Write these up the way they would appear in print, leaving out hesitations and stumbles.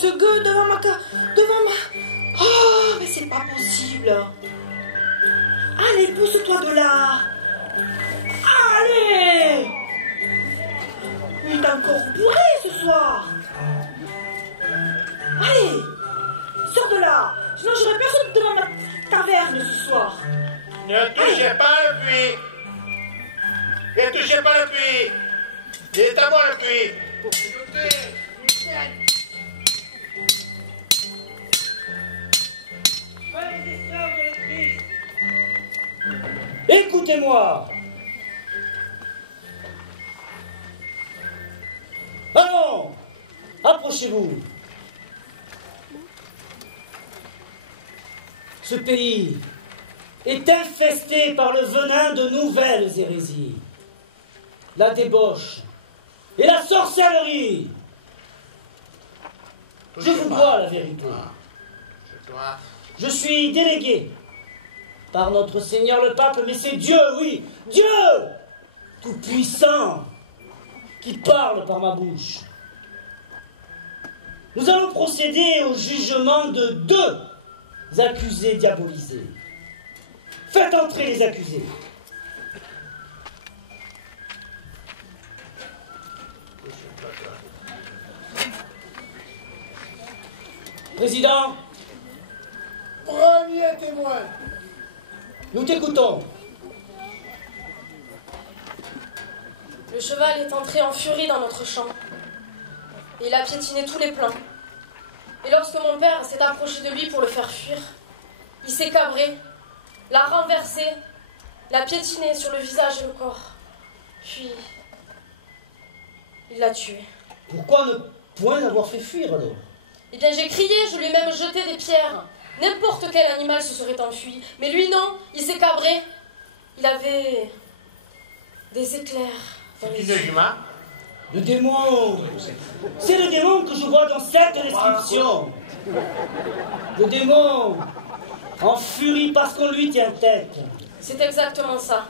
ce gueux devant ma... Oh, mais c'est pas possible. Allez, pousse-toi de là. Allez. Il est encore bourré ce soir. Allez, sors de là. Sinon j'aurai personne devant ma taverne ce soir. Ne touchez pas le puits. Ne touchez pas le puits. Il est à moi le puits. Écoutez-moi. Allons, approchez-vous. Ce pays est infesté par le venin de nouvelles hérésies. La débauche et la sorcellerie. Je vous dois la vérité. Je suis délégué par notre Seigneur le Pape, mais c'est Dieu, oui, Dieu, tout-puissant, qui parle par ma bouche. Nous allons procéder au jugement de 2 accusés diabolisés. Faites entrer les accusés. Président. Premier témoin. Nous t'écoutons. Le cheval est entré en furie dans notre champ. Et il a piétiné tous les plants. Et lorsque mon père s'est approché de lui pour le faire fuir, il s'est cabré, l'a renversé, l'a piétiné sur le visage et le corps. Puis, il l'a tué. Pourquoi ne point l'avoir fait fuir alors? Eh bien, j'ai crié, je lui ai même jeté des pierres. N'importe quel animal se serait enfui. Mais lui, non, il s'est cabré. Il avait des éclairs dans les yeux. Le démon. C'est le démon que je vois dans cette description. Le démon en furie parce qu'on lui tient tête. C'est exactement ça.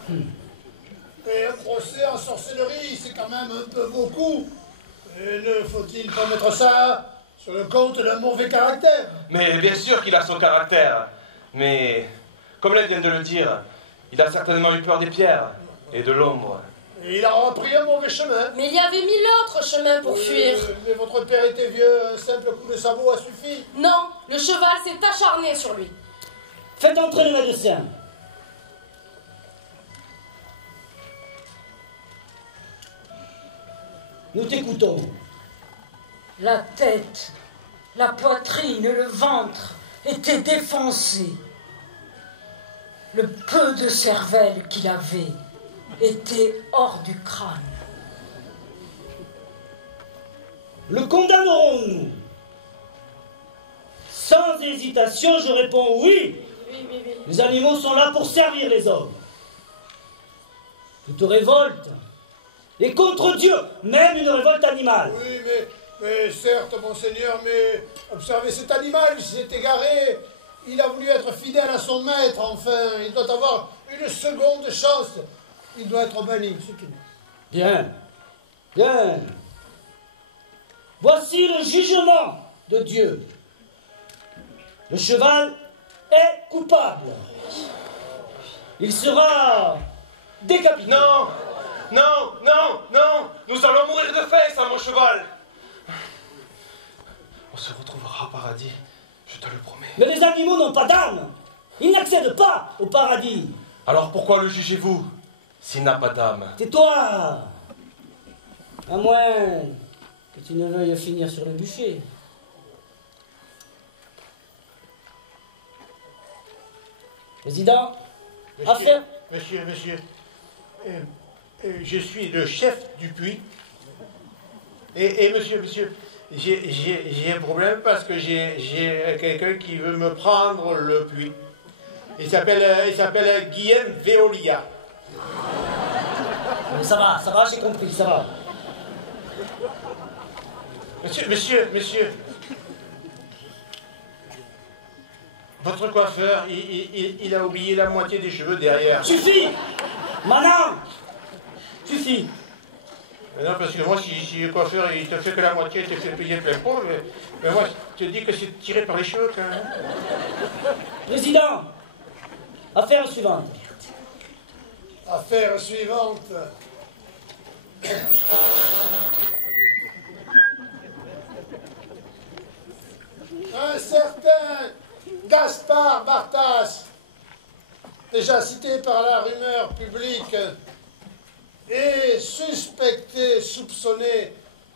Et un procès en sorcellerie, c'est quand même un peu beaucoup. Et ne faut-il pas mettre ça sur le compte d'un mauvais caractère? Mais bien sûr qu'il a son caractère. Mais, comme elle vient de le dire, il a certainement eu peur des pierres et de l'ombre. Et il a repris un mauvais chemin. Mais il y avait 1000 autres chemins pour fuir. Mais votre père était vieux, un simple coup de sabot a suffi. Non, le cheval s'est acharné sur lui. Faites entrer le médecin. Nous t'écoutons. La tête, la poitrine et le ventre étaient défoncés. Le peu de cervelle qu'il avait était hors du crâne. Le condamnerons-nous? Sans hésitation, je réponds oui. Oui. Les animaux sont là pour servir les hommes. Toute révolte est contre Dieu, même une révolte animale. Oui, mais certes, monseigneur, mais observez cet animal, il s'est égaré. Il a voulu être fidèle à son maître, enfin. Il doit avoir une seconde chance. Il doit être banni, c'est tout. Bien. Voici le jugement de Dieu. Le cheval est coupable. Il sera décapité. Non, nous allons mourir de faim sans mon cheval. On se retrouvera au paradis, je te le promets. Mais les animaux n'ont pas d'âme. Ils n'accèdent pas au paradis. Alors pourquoi le jugez-vous s'il n'a pas d'âme? Tais-toi. À moins que tu ne veuilles finir sur le bûcher. Président, affaire. Monsieur, je suis le chef du puits. Et monsieur, j'ai un problème parce que j'ai quelqu'un qui veut me prendre le puits. Il s'appelle Guillaume Veolia. Ça va, j'ai compris, ça va. Monsieur. Votre coiffeur, il a oublié la moitié des cheveux derrière. Suffit. Madame. Suffit. Non, parce que moi, si le coiffeur, il te fait que la moitié, il te fait payer plein pot, mais moi, je te dis que c'est tiré par les cheveux, quand même. Président, affaire suivante. Affaire suivante. Un certain Gaspard Bartas, déjà cité par la rumeur publique, est suspecté, soupçonné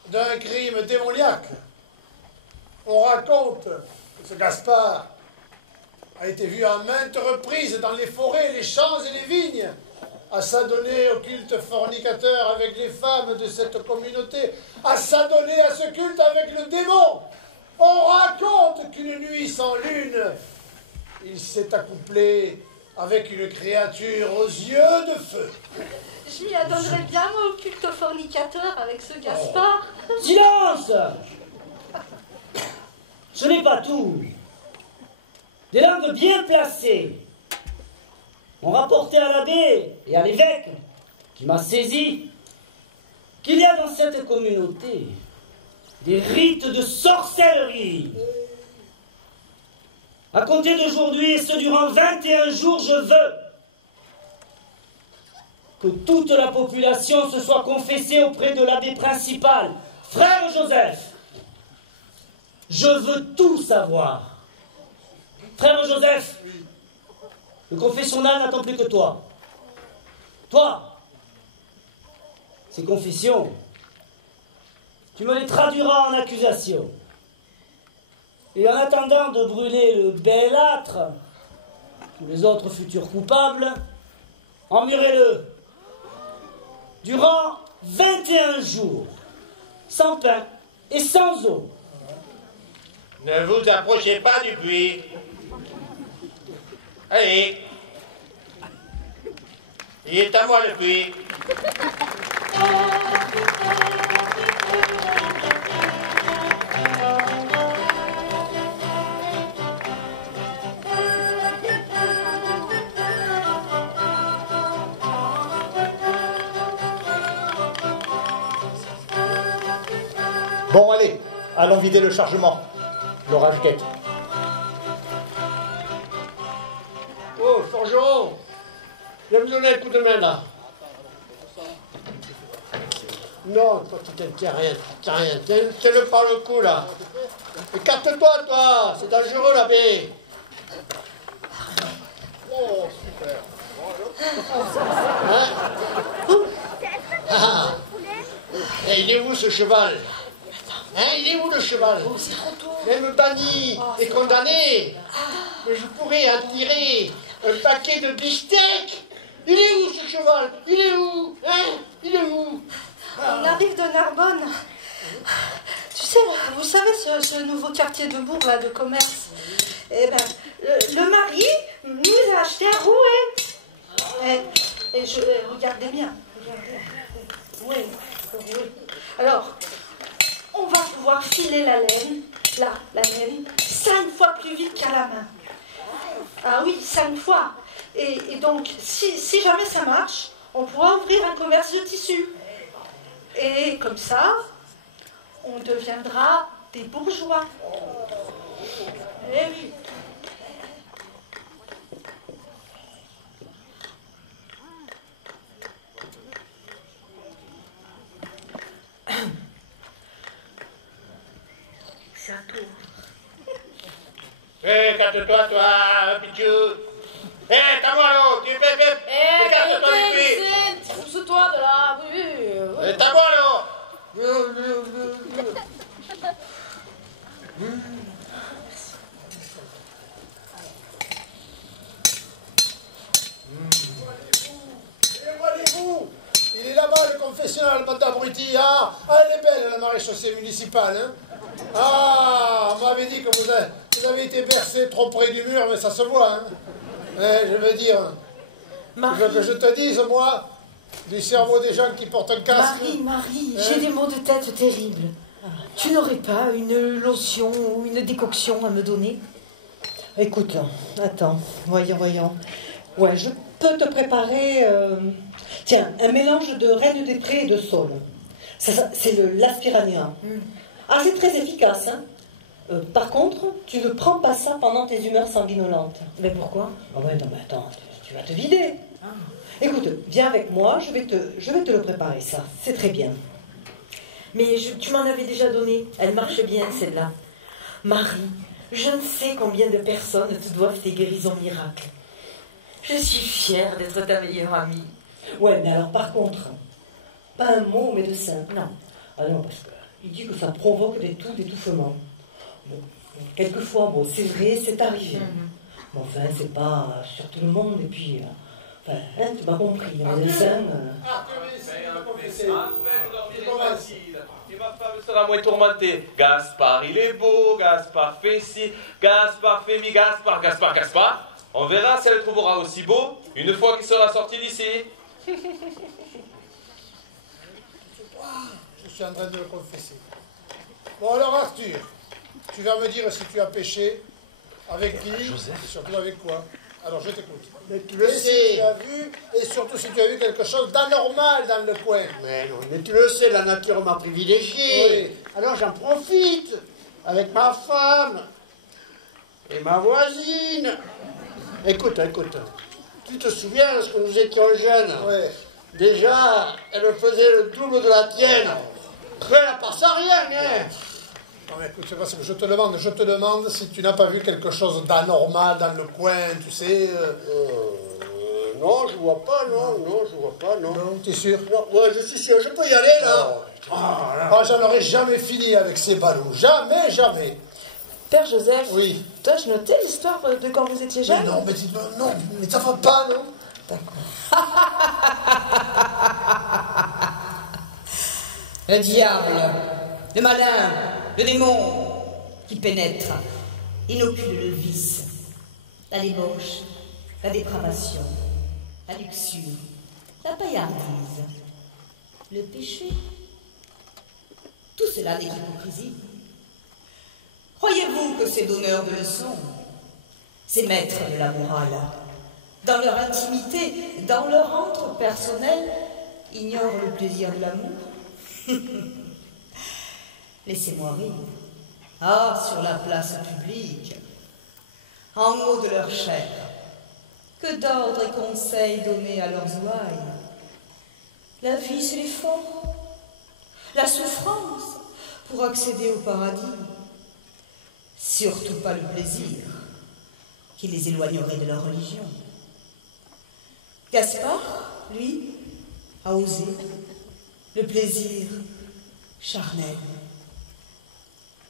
d'un crime démoniaque. On raconte que ce Gaspard a été vu à maintes reprises dans les forêts, les champs et les vignes, à s'adonner au culte fornicateur avec les femmes de cette communauté, à s'adonner à ce culte avec le démon. On raconte qu'une nuit sans lune, il s'est accouplé avec une créature aux yeux de feu. Je m'y adonnerais bien, moi, au culte fornicateur avec ce Gaspard. Silence! Ce n'est pas tout. Des langues bien placées ont rapporté à l'abbé et à l'évêque, qui m'a saisi, qu'il y a dans cette communauté des rites de sorcellerie. À compter d'aujourd'hui, et ce durant 21 jours, je veux que toute la population se soit confessée auprès de l'abbé principal, frère Joseph. Je veux tout savoir. Frère Joseph, le confessionnal n'attend plus que toi. Toi, ces confessions, tu me les traduiras en accusation. Et en attendant de brûler le bellâtre, ou les autres futurs coupables, emmurez-le durant 21 jours, sans pain et sans eau. Ne vous approchez pas du puits. Allez. Il est à moi le puits. Bon, allez, allons vider le chargement. L'orage guette. Oh, forgeron, viens me donner un coup de main, là. Non, toi, tu tiens rien, tiens-le par le cou, là. Écarte-toi, toi, c'est dangereux, l'abbé. Oh, super. Hein? Ah. Et il est où, ce cheval? Hein, il est où, le cheval? Même banni et condamné. Mais je pourrais en tirer un paquet de beefsteak. Il est où, ce cheval? Il est où? Hein? Il est où? On arrive de Narbonne. Tu sais, vous savez, ce nouveau quartier de bourg, là, de commerce. Eh ben, le mari nous a acheté un rouet. Et regardez bien. Oui. Alors, on va pouvoir filer la laine, la laine, 5 fois plus vite qu'à la main. Ah oui, 5 fois. Et donc, si jamais ça marche, on pourra ouvrir un commerce de tissus. Et comme ça, on deviendra des bourgeois. Eh oui. C'est à toi. Écarte-toi, toi, Pichou. T'as moi, là. Écarte-toi du puits. Pousse-toi de là. Oui. T'as moi, là. Regardez-vous, il est là-bas, le confessionnal, bande d'abrutis. Ah, elle est belle, la maréchaussée municipale. Hein? Ah, on m'avait dit que vous avez été bercé trop près du mur, mais ça se voit. Hein? Je veux dire, Marie. je veux que je te dise, moi, du cerveau des gens qui portent un casque. Marie, j'ai des maux de tête terribles. Tu n'aurais pas une lotion ou une décoction à me donner? Écoute, attends, voyons. Ouais, je peux te préparer, tiens, un mélange de reine des prés et de saule. C'est l'aspirania. Ah, c'est très efficace. Hein. Par contre, tu ne prends pas ça pendant tes humeurs sanguinolentes. Mais pourquoi? Ah ouais, non, mais attends, tu vas te vider. Ah. Écoute, viens avec moi, je vais te le préparer, ça. C'est très bien. Mais tu m'en avais déjà donné. Elle marche bien, celle-là. Marie, je ne sais combien de personnes te doivent tes guérisons miracles. Je suis fière d'être ta meilleure amie. Ouais, mais alors par contre, pas un mot au médecin. Non. Ah non, parce qu'il dit que ça provoque des toux, des étouffements. Bon, quelquefois, bon, c'est vrai, c'est arrivé. Mais enfin, c'est pas sur tout le monde, et puis... enfin, hein, tu m'as compris, le médecin... Et ma femme sera moins tourmentée. Gaspard, il est beau, Gaspard fait ci, Gaspard fait mi, Gaspard. On verra si elle le trouvera aussi beau une fois qu'il sera sorti d'ici. Je suis en train de le confesser. Bon alors Arthur, tu vas me dire si tu as péché, avec qui, et surtout avec quoi. Alors je t'écoute. Mais tu le sais. Si tu as vu, et surtout si tu as vu quelque chose d'anormal dans le coin. Mais non, mais tu le sais, la nature m'a privilégié. Oui. Alors j'en profite, avec ma femme et ma voisine. Écoute, tu te souviens lorsque nous étions jeunes? Ouais. Déjà, elle faisait le double de la tienne. Mais elle n'a pas ça rien, hein. Non mais écoute, c'est pas ce que je te demande si tu n'as pas vu quelque chose d'anormal dans le coin, tu sais. Non, je vois pas, non, je vois pas, non. Non, t'es sûr? Non, ouais, je suis sûr, je peux y aller, là. Ah, j'en aurais jamais fini avec ces ballots, jamais. Père Joseph, Oui. dois-je noter l'histoire de quand vous étiez jeune? Mais non, mais ça va pas, non? Le diable, le malin, le démon qui pénètre, inocule le vice, la débauche, la dépravation, la luxure, la paillardise, le péché. Tout cela n'est qu'hypocrisie. Croyez-vous que ces donneurs de leçons, ces maîtres de la morale, dans leur intimité, dans leur antre personnel, ignorent le plaisir de l'amour? Laissez-moi rire. Ah, sur la place publique, en haut de leur chair, que d'ordre et conseils donnés à leurs ouailles. La vie, c'est l'effort, la souffrance pour accéder au paradis. Surtout pas le plaisir qui les éloignerait de leur religion. Gaspard, lui, a osé le plaisir charnel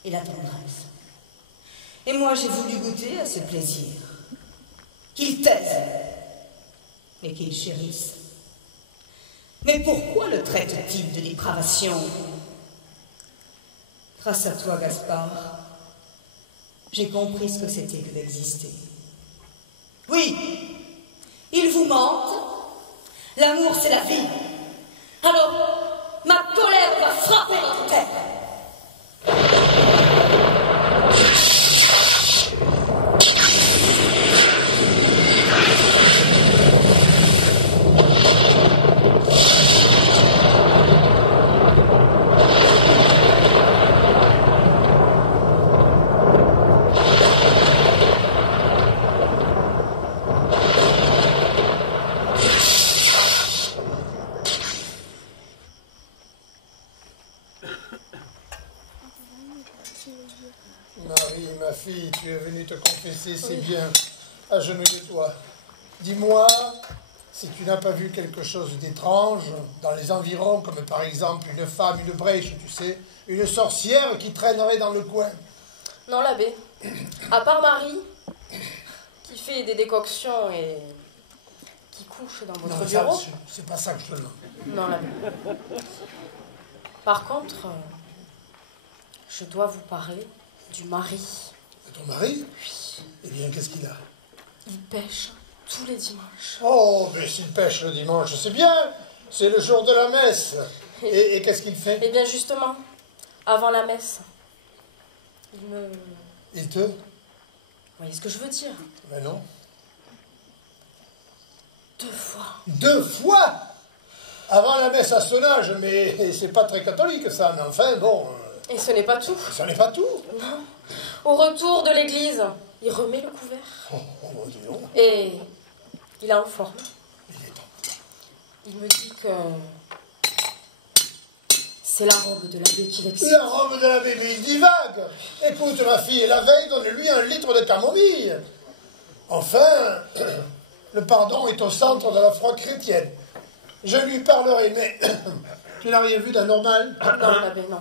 et la tendresse. Et moi, j'ai voulu goûter à ce plaisir, qu'ils taisent, mais qu'ils chérissent. Mais pourquoi le traite-t-il de dépravation? Grâce à toi, Gaspard, j'ai compris ce que c'était que d'exister. Oui, ils vous mentent. L'amour, c'est la vie. Alors, ma colère va frapper votre terre. Marie, ma fille, tu es venue te confesser, c'est bien. Agenouille-toi. Dis-moi si tu n'as pas vu quelque chose d'étrange dans les environs, comme par exemple une femme, une brèche, tu sais, une sorcière qui traînerait dans le coin. Non, l'abbé. À part Marie, qui fait des décoctions et qui couche dans votre bureau. C'est pas ça que je te demande. Non, l'abbé. Par contre, je dois vous parler du mari. De ton mari? Oui. Eh bien, qu'est-ce qu'il a? Il pêche tous les dimanches. Oh, mais s'il pêche le dimanche, c'est bien. C'est le jour de la messe. Et qu'est-ce qu'il fait? Eh bien, justement, avant la messe, Il te? Vous voyez ce que je veux dire? Ben non. 2 fois. 2 fois? Avant la messe à sonnage, mais c'est pas très catholique ça, mais enfin, bon... Et ce n'est pas tout. Ce n'est pas tout. Non. Au retour de l'église, il remet le couvert. Et il informe. Il me dit que c'est la robe de l'abbé qui l'excite. La robe de l'abbé, mais il divague. Écoute, ma fille, la veille, donne-lui 1 litre de camomille. Enfin, le pardon est au centre de la foi chrétienne. Je lui parlerai, mais tu n'as rien vu d'anormal? Non, l'abbé, non.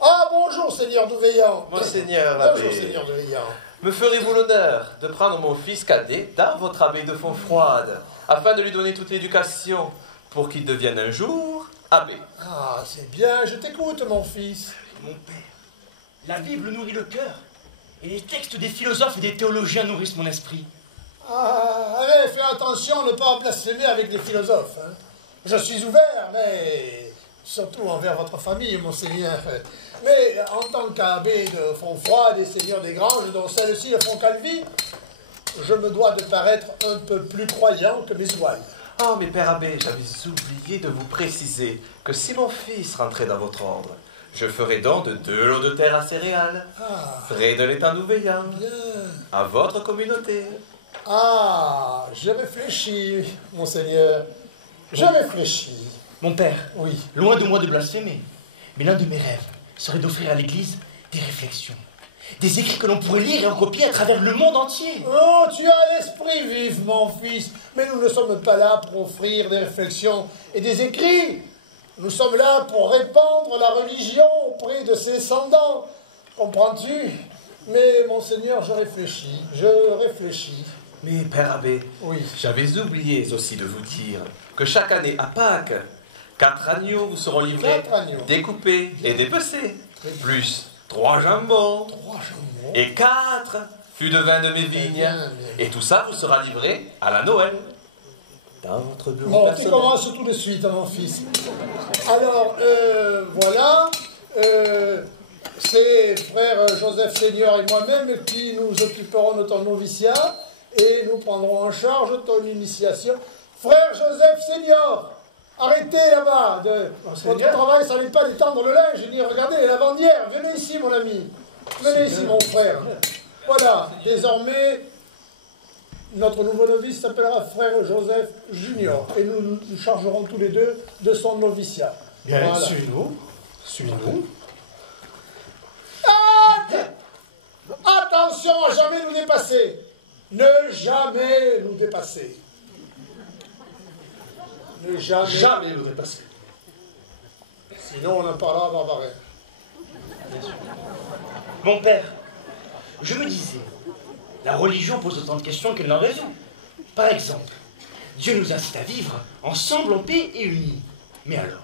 Ah, bonjour, Seigneur Douveillant. Monseigneur l'abbé, Bonjour, Seigneur Douveillant. me ferez-vous l'honneur de prendre mon fils cadet dans votre abbaye de Fontfroide, afin de lui donner toute l'éducation pour qu'il devienne un jour abbé? Ah, c'est bien, je t'écoute, mon fils. Mon père, la Bible nourrit le cœur, et les textes des philosophes et des théologiens nourrissent mon esprit. Ah, allez, fais attention à ne pas blasphémer avec les philosophes. Hein. Je suis ouvert, mais surtout envers votre famille, monseigneur. Mais en tant qu'abbé de Fontfroide et seigneur des Granges, dont celle-ci de Fontcalvi, je me dois de paraître un peu plus croyant que mes ouailles. Ah, mais père abbé, j'avais oublié de vous préciser que si mon fils rentrait dans votre ordre, je ferai don de 2 lots de terre à céréales, frais de l'étang Douveillant, à votre communauté. Ah, je réfléchis, monseigneur. Je réfléchis. Mon père, oui. Loin de moi de blasphémer, mais l'un de mes rêves serait d'offrir à l'Église des réflexions, des écrits que l'on pourrait lire et recopier à travers le monde entier. Oh, tu as l'esprit vif, mon fils. Mais nous ne sommes pas là pour offrir des réflexions et des écrits. Nous sommes là pour répandre la religion auprès de ses ascendants. Comprends-tu? Mais, monseigneur, je réfléchis. Mais, père abbé, oui. J'avais oublié aussi de vous dire que chaque année à Pâques, 4 agneaux vous seront livrés, découpés et dépecés, plus 3 jambons, et 4 fûts de vin de mes vignes. Et tout ça vous sera livré à la Noël, dans votre bureau Bon, tu personnel. commences tout de suite, mon fils. Alors, voilà, c'est frère Joseph Seigneur et moi-même qui nous occuperons de ton noviciat et nous prendrons en charge ton initiation. Frère Joseph Seigneur, arrêtez là-bas. Votre travail, ça n'est pas d'étendre le linge, ni regarder les lavandières. Venez ici, mon ami. Venez ici, mon frère. Voilà, désormais, notre nouveau novice s'appellera frère Joseph Junior. Et nous nous chargerons tous les deux de son noviciat. Bien, voilà. suis-nous. Attention à jamais nous dépasser. Ne jamais nous dépasser. Ne jamais nous dépasser. Sinon, on en parlera à Barbarin. Mon père, je me disais, la religion pose autant de questions qu'elle n'en résout. Par exemple, Dieu nous incite à vivre ensemble en paix et unis. Mais alors,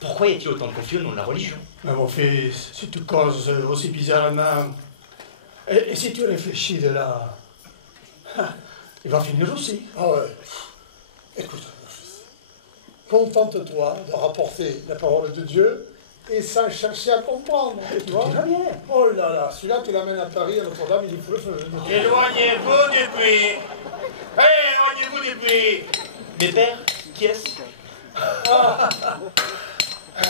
pourquoi y a-t-il autant de conflits au nom de la religion? Mais mon fils, si tu causes aussi bizarrement, et si tu réfléchis de là, il va finir aussi. Ah ouais. Écoute, mon fils, contente-toi de rapporter la parole de Dieu et sans chercher à comprendre. Tu vois? Oh là là, celui-là, tu l'amènes à Paris, à Notre-Dame, il est feu. Éloignez-vous du puits. Éloignez-vous du puits. Mais père, qui est-ce?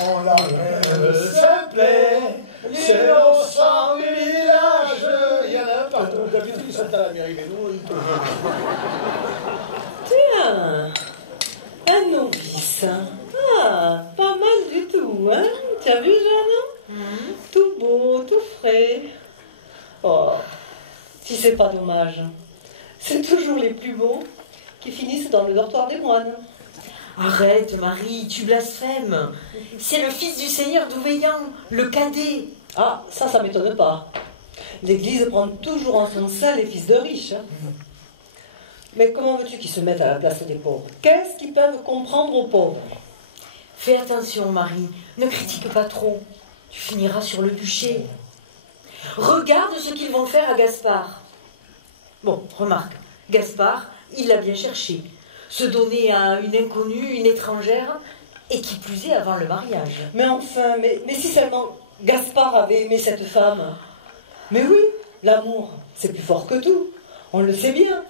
On la rêve simple, l'innocent du village. Il y en a un partout. D'habitude, ils sont à la mairie, mais nous, Tiens, un novice. Ah, pas mal du tout, hein? Tu as vu, Jeanne? Tout beau, tout frais. Oh, si c'est pas dommage. C'est toujours les plus beaux qui finissent dans le dortoir des moines. Arrête, Marie, tu blasphèmes. C'est le fils du seigneur Douveillant, le cadet. Ah, ça m'étonne pas. L'Église prend toujours en son sein les fils de riches. Hein. Mais comment veux-tu qu'ils se mettent à la place des pauvres? Qu'est-ce qu'ils peuvent comprendre aux pauvres? Fais attention, Marie, ne critique pas trop. Tu finiras sur le bûcher. Regarde ce qu'ils vont faire à Gaspard. Bon, remarque, Gaspard, il l'a bien cherché. Se donner à une inconnue, une étrangère, et qui plus est avant le mariage. Mais enfin, mais si seulement Gaspard avait aimé cette femme. Mais oui, l'amour, c'est plus fort que tout. On le sait bien.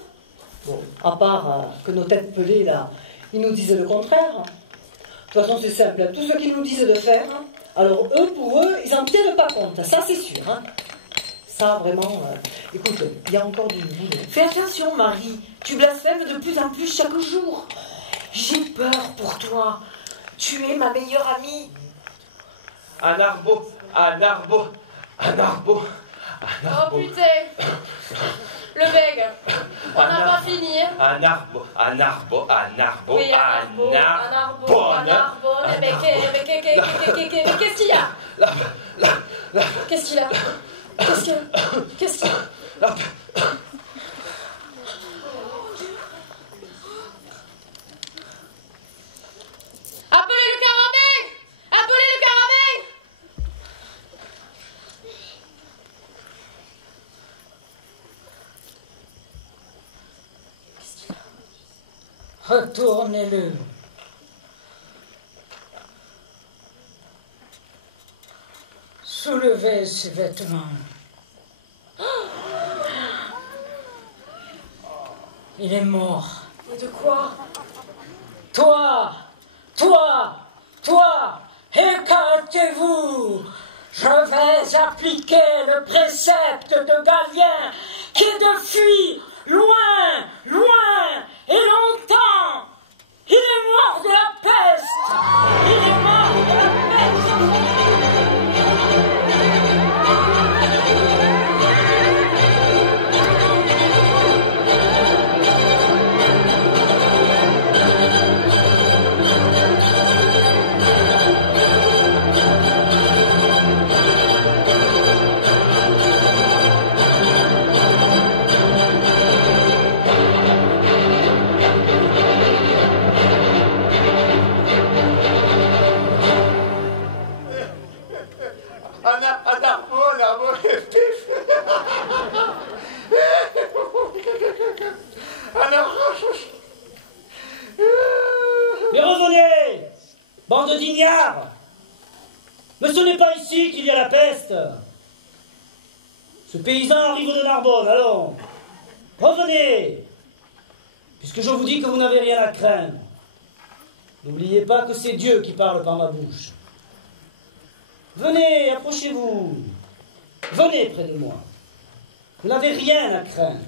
Bon, à part que nos têtes pelées, là, Ils nous disent le contraire. De toute façon, c'est simple. Tout ce qu'ils nous disent de faire, alors eux, pour eux, ils n'en tiennent pas compte. Ça, c'est sûr. Hein. Ça, vraiment... Écoute, il y a encore du boulot. Fais attention, Marie. Tu blasphèmes de plus en plus chaque jour. J'ai peur pour toi. Tu es ma meilleure amie. Un arbo, un arbo, un arbo, un arbo. Oh putain. Le bègue. On n'a pas fini. Un arbo, un arbo, un arbo, Oui, un arbo. Mais qu'est-ce qu'il y a? Qu'est-ce qu'il a? Qu'est-ce qu'il a? Appelez le carabin! Appelez le carabin! Qu'est-ce qu'il a? Retournez-le. Soulevez ses vêtements. Il est mort. Mais de quoi? Toi, écartez-vous. Je vais appliquer le précepte de Galien qui est de fuir loin et longtemps. Il est mort de la peste. Il est mort de la peste. Mais revenez, bande d'ignards. Mais ce n'est pas ici qu'il y a la peste. Ce paysan arrive de Narbonne, allons. Revenez, puisque je vous dis que vous n'avez rien à craindre. N'oubliez pas que c'est Dieu qui parle par ma bouche. Venez, approchez-vous. Venez près de moi. Vous n'avez rien à craindre.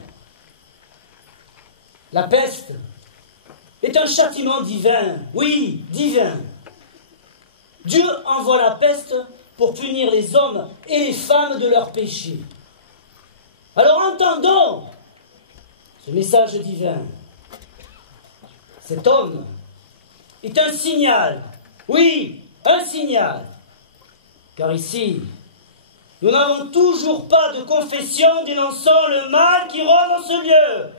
La peste est un châtiment divin. Oui, divin. Dieu envoie la peste pour punir les hommes et les femmes de leurs péchés. Alors entendons ce message divin. Cet homme est un signal. Oui, un signal. Car ici, nous n'avons toujours pas de confession dénonçant le mal qui rôde dans ce lieu.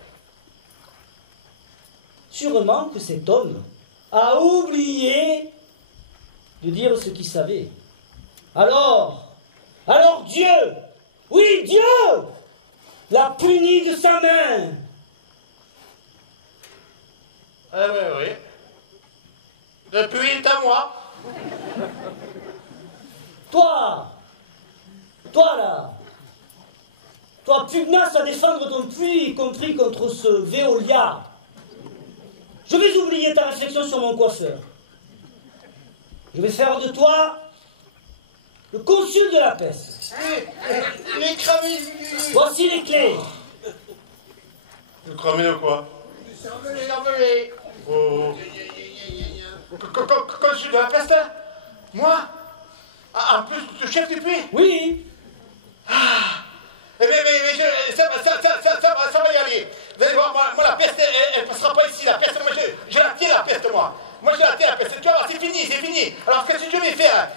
Sûrement que cet homme a oublié de dire ce qu'il savait. Alors Dieu, oui Dieu, l'a puni de sa main. Oui. Depuis est à moi. Toi là, toi pugnace à défendre ton puits, y compris contre ce Veolia. Je vais oublier ta réflexion sur mon coiffeur. Je vais faire de toi le consul de la peste. Les cramés. Voici les clés. Le cramé de quoi? Cervelé. Oh. Consul de la peste? Moi? En plus, le chef du puits? Oui. Mais ça va y aller. Vous allez voir, moi la peste, elle ne passera pas ici. La peste, moi, je la tiens, la peste, moi. Moi, je la tiens, la peste. Tu vas voir, c'est fini. Alors, qu'est-ce que je vais faire?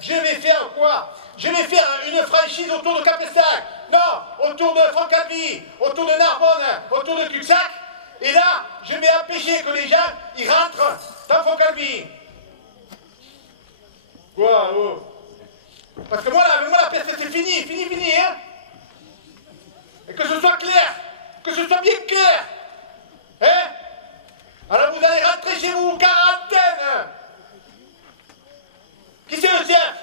Je vais faire quoi? Je vais faire une franchise autour de Capestac. Non, autour de Francalvi, autour de Narbonne, autour de Cuxac. Et là, je vais empêcher que les gens, ils rentrent dans Francalvi. Quoi, oh. Parce que moi, la peste, c'est fini, hein. Et que ce soit clair, que ce soit bien clair. Hein? Alors vous allez rentrer chez vous, quarantaine. Qui c'est le chef?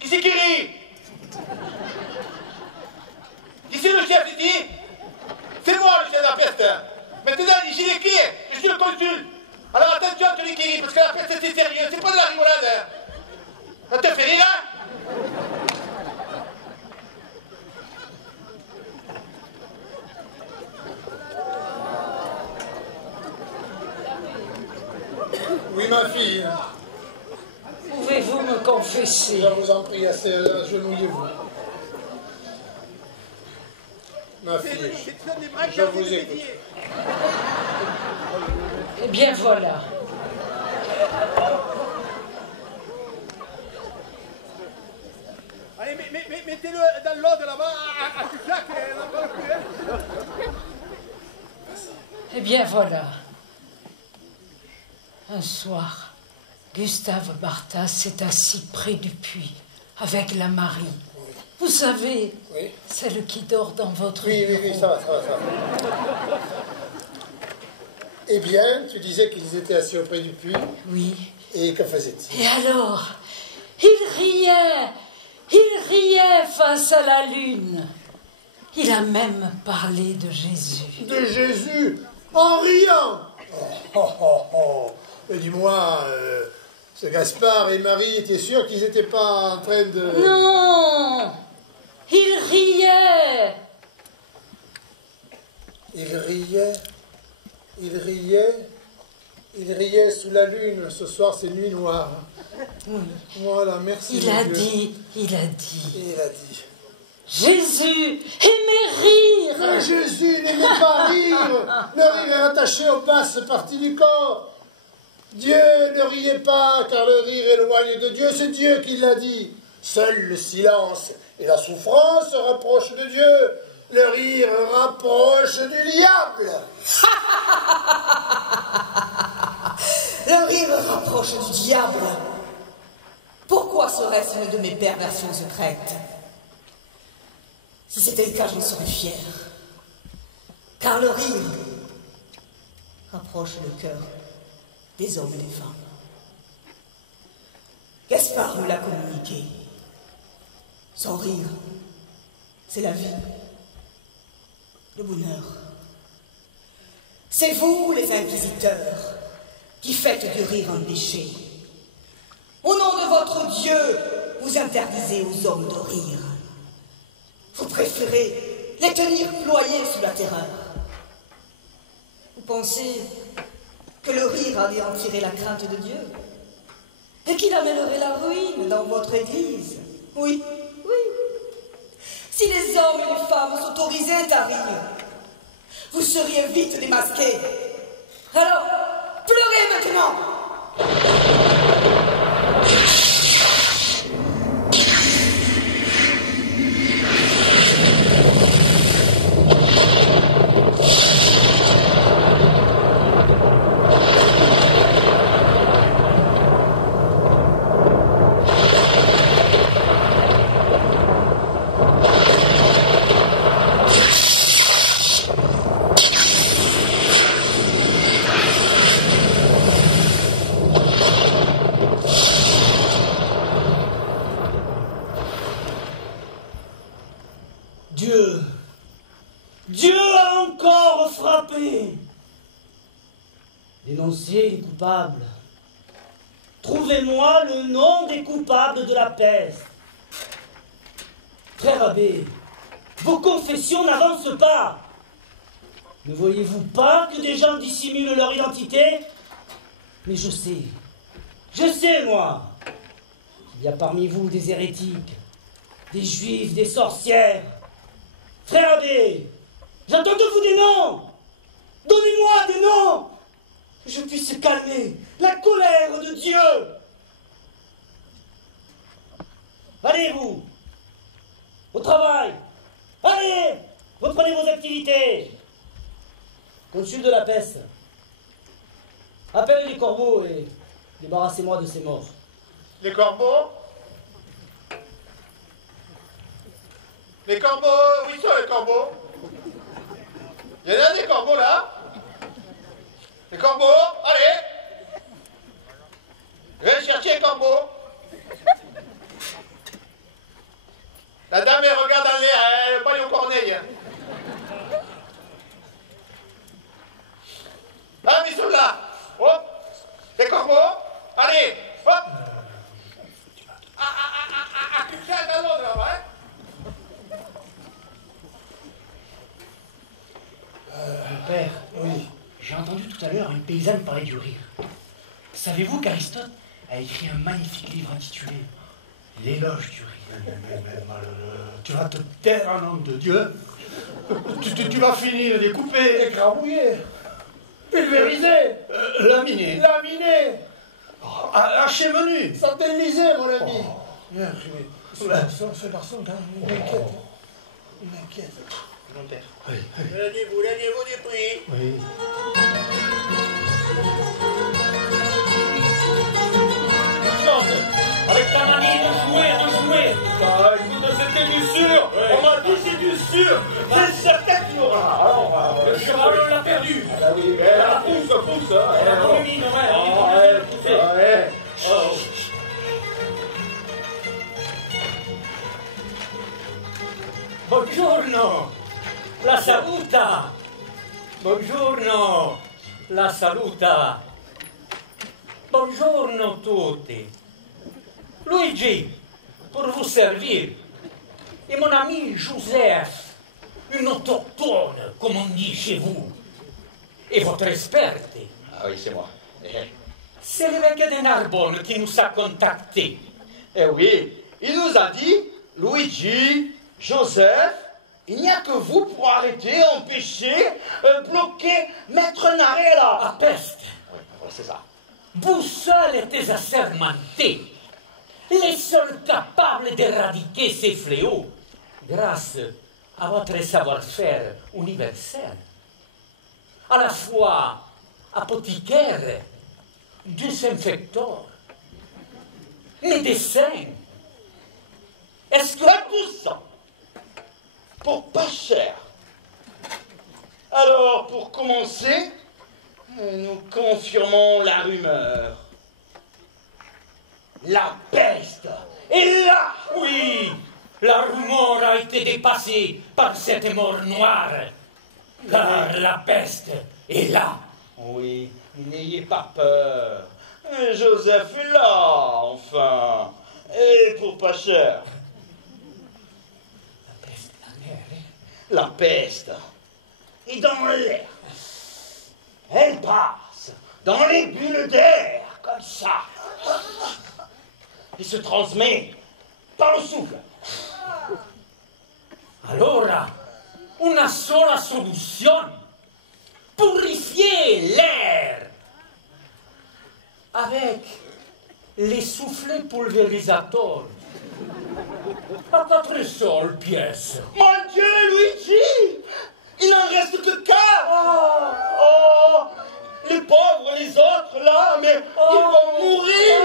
Qui c'est qui rit? Qui c'est le chef, ici? C'est moi le chef de la peste. Maintenant, j'ai les clés, je suis le consul. Alors attention, Anthony Kiri, parce que la fête c'est sérieux, c'est pas de la rigolade. Hein. Ça te fait rire, hein? Oui, ma fille. Pouvez-vous me confesser? Je vous en prie, agenouillez-vous. Ma fille, je vous écoute. Eh bien voilà. Allez, mettez-le dans l'eau de là-bas, à Tuflac, Eh bien voilà. Un soir, Gustave Bartas s'est assis près du puits avec la Marie. Vous savez, oui. Celle qui dort dans votre oui, bureau. Oui, ça va. Eh bien, tu disais qu'ils étaient assis auprès du puits. Oui. Et que faisaient-ils? Et alors, il riait face à la lune. Il a même parlé de Jésus. De Jésus? En riant? Oh. Mais dis-moi, ce Gaspard et Marie étaient sûrs qu'ils n'étaient pas en train de... Non! Il riait! Il riait sous la lune. Ce soir, c'est nuit noire. Oui. Voilà, merci. Il a dit. Jésus aimait rire. Mais Jésus n'aimait pas rire. Le rire est attaché aux basses parties du corps. Dieu ne riait pas, car le rire éloigne de Dieu. C'est Dieu qui l'a dit. Seul le silence et la souffrance rapprochent de Dieu. Le rire rapproche du diable. Le rire rapproche du diable. Pourquoi serait-ce une de mes perversions secrètes? Si c'était le cas, je serais fier. Car le rire rapproche le cœur des hommes et des femmes. Gaspard nous l'a communiqué. Sans rire, c'est la vie, le bonheur. C'est vous, les inquisiteurs, qui faites du rire un péché. Au nom de votre Dieu, vous interdisez aux hommes de rire. Vous préférez les tenir ployés sous la terreur. Vous pensez que le rire anéantirait la crainte de Dieu et qu'il amènerait la ruine dans votre église. Oui. Si les hommes et les femmes s'autorisaient à rire, vous seriez vite démasqués. Alors, pleurez maintenant. Dieu a encore frappé. Dénoncez les coupables. Trouvez-moi le nom des coupables de la peste. Frère abbé, vos confessions n'avancent pas. Ne voyez-vous pas que des gens dissimulent leur identité? Mais je sais, moi, qu'il y a parmi vous des hérétiques, des juifs, des sorcières. Frère abbé, j'attends de vous des noms. Donnez-moi des noms, que je puisse calmer la colère de Dieu. Allez, vous, au travail. Allez, reprenez vos activités. Consul de la peste, appelle les corbeaux et débarrassez-moi de ces morts. Les corbeaux? Les corbeaux, où sont les corbeaux? Il y en a des corbeaux là? Les corbeaux, allez! Je vais chercher les corbeaux. La dame, elle regarde en l'air, elle n'est pas aux corneilles. Père, oui. J'ai entendu tout à l'heure une paysanne parler du rire. Savez-vous qu'Aristote a écrit un magnifique livre intitulé L'éloge du rire. Tu vas te taire en nom de Dieu. Tu vas finir découpé, écrabouillé, pulvérisé, laminé. Laminé. Haché menu. Satellisé, mon ami. Ce garçon, il m'inquiète. Il m'inquiète. Mon père. Oui. L'avez-vous des prix? Oui. Avec ta manie de jouer. Ah, écoute, c'était du sûr. Ouais. On m'a dit c'est du sûr. C'est certain qu'il y aura. Le cheval, on l'a perdu. Ah oui, la pousse. Elle a pas mis, elle a poussé. Ouais. Oh. Buongiorno, la saluta. Buongiorno, la saluta. Buongiorno tutti. Luigi, pour vous servir. Et mon ami Joseph, une autochtone, comme on dit chez vous. Et votre experte. Ah oui, c'est moi. C'est le mec de Narbonne qui nous a contactés. Eh oui, il nous a dit, Luigi, Joseph, il n'y a que vous pour arrêter, empêcher, bloquer, mettre un arrêt là. À peste. Oui, c'est ça. Vous seuls êtes assermentés, les seuls capables d'éradiquer ces fléaux, grâce à votre savoir-faire universel. À la fois apothicaire, désinfecteur, médecin. Est-ce que pas tout ça pour pas cher? Alors, pour commencer, nous confirmons la rumeur. La peste est là. Oui, la rumeur a été dépassée par cette mort noire. Car la peste est là. Oui, n'ayez pas peur. Joseph est là, enfin. Et pour pas cher. La peste, la mer, hein? La peste est dans l'air. Elle passe dans les bulles d'air, comme ça. Et se transmet par le souffle. Allora, una sola soluzione. Purifier l'air. Avec les soufflets pulvérisateurs. À 400 pièces. Mon Dieu, Luigi! Il n'en reste que 4! Oh! Les pauvres, les autres, là, mais ils vont mourir!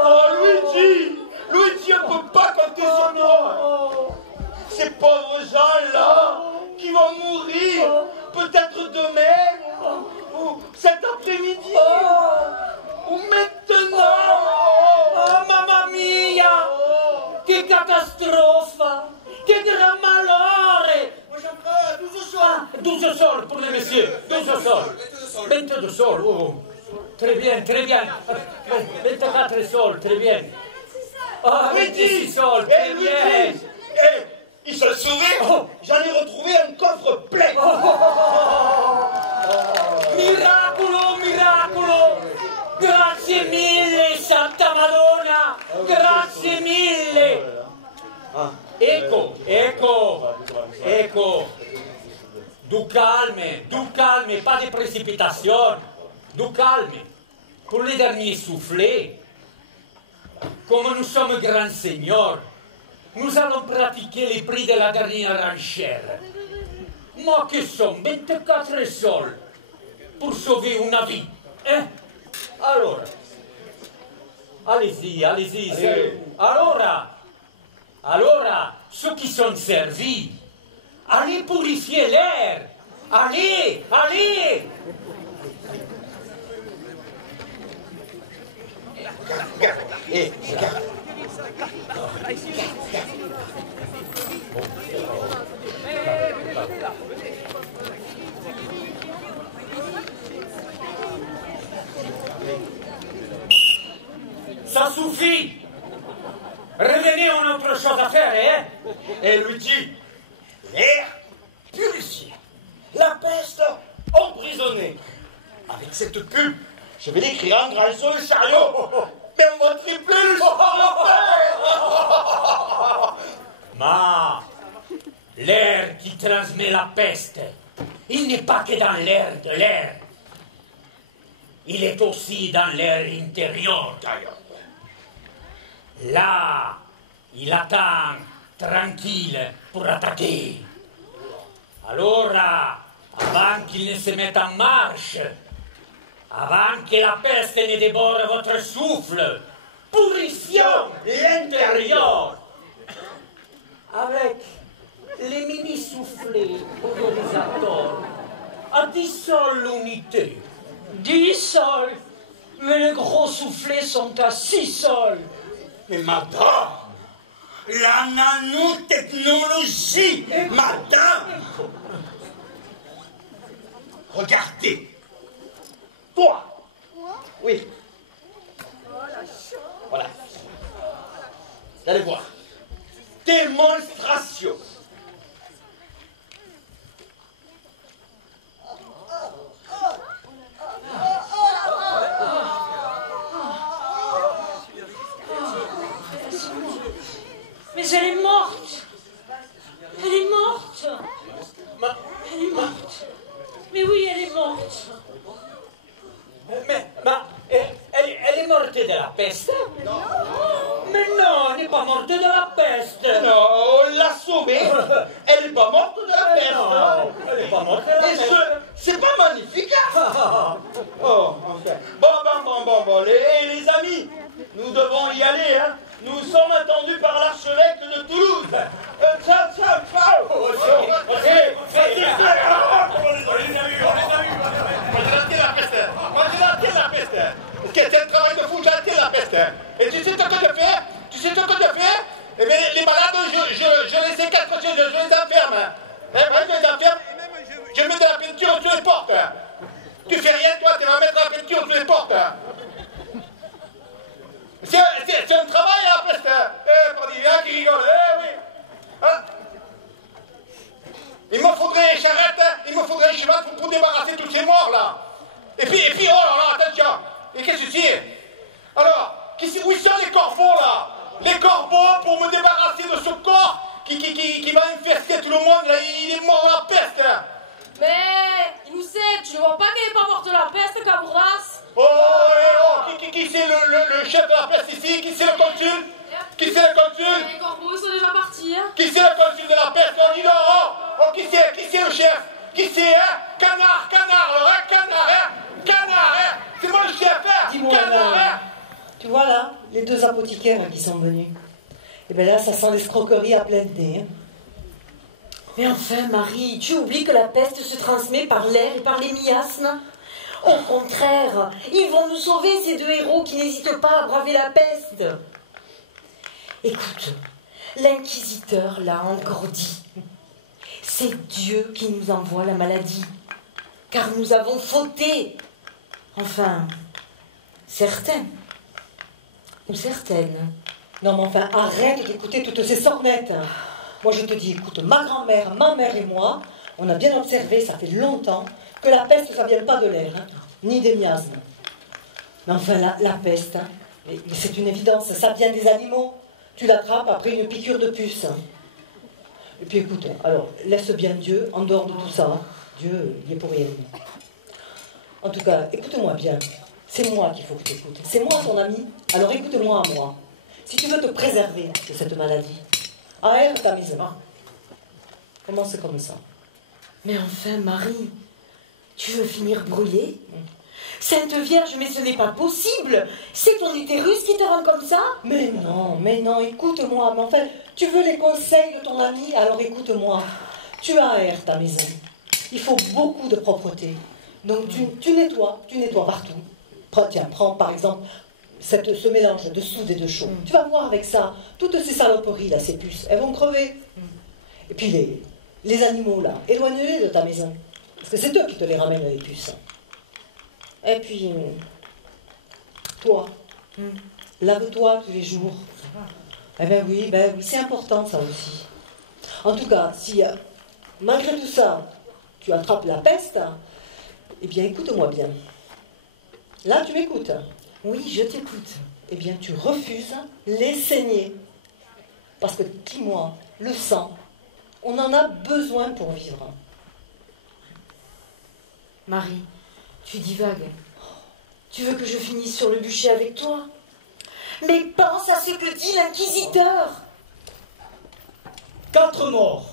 Oh, Luigi! Luigi, on ne peut pas compter sur toi! Ces pauvres gens-là, qui vont mourir, peut-être demain, ou cet après-midi, ou maintenant! Oh, mamma mia! Che catastrofe! Che gran malheur! 12 sols pour les messieurs, 12 sols. 22 sols, oh. Très bien, très bien. 24 sols, très bien. Ah, 26 sols, très bien. Il se sauvé. J'en ai retrouvé un coffre plein. Miracolo, miracolo. Grazie mille, Santa Madonna. Grazie mille. Ecco. Du calme, pas de précipitation. Du calme. Pour les derniers soufflets, comme nous sommes grands seigneurs, nous allons pratiquer les prix de la dernière enchère. Moi que sommes 24 sols pour sauver une vie. Hein? Alors, allez-y. Alors, ceux qui sont servis, allez purifier l'air. Allez. Ça suffit. Revenez, on a autre chose à faire, hein? Et Luigi, l'air purifié. La peste emprisonnée. Avec cette pub, je vais l'écrire en grand sur le chariot. Mais on va tripler le chiffre d'affaires. Ma, l'air qui transmet la peste, il n'est pas que dans l'air de l'air. Il est aussi dans l'air intérieur, d'ailleurs. Là, il attend, tranquille, pour attaquer. Alors, avant qu'il ne se mette en marche, avant que la peste ne dévore votre souffle, purifions l'intérieur. Avec les mini-soufflets odorisateurs à 10 sols l'unité. 10 sols? Mais les gros soufflets sont à 6 sols. Mais madame, la nanotechnologie, madame. Regardez. Toi. Oui. Voilà. Vous allez voir. Démonstration. Mais elle est morte. Elle est morte. Elle est morte. Mais oui, elle est morte. Mais elle est morte de la peste? Non. Mais non, elle n'est pas morte de la peste. Non, on l'a sauvée. Elle n'est pas morte de la peste. Non, elle n'est pas morte de la peste. C'est pas magnifique, hein? Oh, enfin. Bon, les amis, nous devons y aller, hein? Nous sommes attendus par l'archevêque de Toulouse. Ciao. On les a vus. Moi, j'ai lancé la peste. C'est un travail de fou, j'ai lancé la peste. Et tu sais ce que je fais? Eh bien, les malades, je les séquestre, je les enferme. Je les enferme. Je mets de la peinture sur les portes. Tu fais rien, toi, tu vas mettre la peinture sur les portes. C'est un travail, la peste. Pour dire, hein, qui rigole, oui. Hein? Il me faudrait une charrette, il me faudrait un cheval pour débarrasser tous ces morts, là. Et puis, oh là, attention. Et qu'est-ce que c'est? Alors, où sont les corbeaux, là? Les corbeaux pour me débarrasser de ce corps qui va infester tout le monde, là. Il est mort de la peste. Mais, il nous sait, tu ne vois pas qu'elle n'est pas morte de la peste, Cabourdas? Qui c'est le chef de la peste ici? Qui c'est le consul? Les corbeaux, ils sont déjà partis, hein? Qui c'est le consul de la peste? Oh, dis donc, qui c'est le chef? Qui c'est, hein? Canard, c'est moi le chef, hein? Dis-moi, Canard, hein? tu vois là, les 2 apothicaires qui sont venus. Et bien là, ça sent l'escroquerie à plein nez. Hein. Mais enfin, Marie, tu oublies que la peste se transmet par l'air et par les miasmes? Au contraire, ils vont nous sauver, ces 2 héros qui n'hésitent pas à braver la peste. Écoute, l'inquisiteur l'a encore dit. C'est Dieu qui nous envoie la maladie, car nous avons fauté. Enfin, certains. Ou certaines. Non mais enfin, arrête d'écouter toutes ces sornettes. Moi je te dis, écoute, ma grand-mère, ma mère et moi, on a bien observé, ça fait longtemps, que la peste, ça ne vient pas de l'air, hein, ni des miasmes. Mais enfin, la peste, hein, mais c'est une évidence, ça vient des animaux. Tu l'attrapes après une piqûre de puce. Et puis écoute, alors, laisse bien Dieu en dehors de tout ça. Hein. Dieu, il est pour rien. En tout cas, écoute-moi bien. C'est moi qu'il faut que tu écoutes. C'est moi ton ami. Alors écoute-moi à moi. Si tu veux te préserver de cette maladie, aère ta maison. Commence comme ça. Mais enfin, Marie, tu veux finir brûlée? Sainte Vierge, mais ce n'est pas possible. C'est ton utérus qui te rend comme ça? Mais non, écoute-moi. Mais enfin, tu veux les conseils de ton ami? Alors écoute-moi. Tu aères ta maison. Il faut beaucoup de propreté. Donc tu nettoies partout. Prends par exemple ce mélange de soude et de chaud. Tu vas voir avec ça, toutes ces saloperies là, ces puces, elles vont crever. Et puis les animaux là, éloigne-les de ta maison. Parce que c'est eux qui te les ramènent les puces. Et puis, toi, lave-toi tous les jours. Eh ben oui, c'est important ça aussi. En tout cas, si malgré tout ça, tu attrapes la peste, eh bien écoute-moi bien. Là, tu m'écoutes. Oui, je t'écoute. Eh bien, tu refuses les saignées. Parce que, dis-moi, le sang, on en a besoin pour vivre. Marie, tu divagues. Tu veux que je finisse sur le bûcher avec toi? Mais pense à ce que dit l'inquisiteur. 4 morts.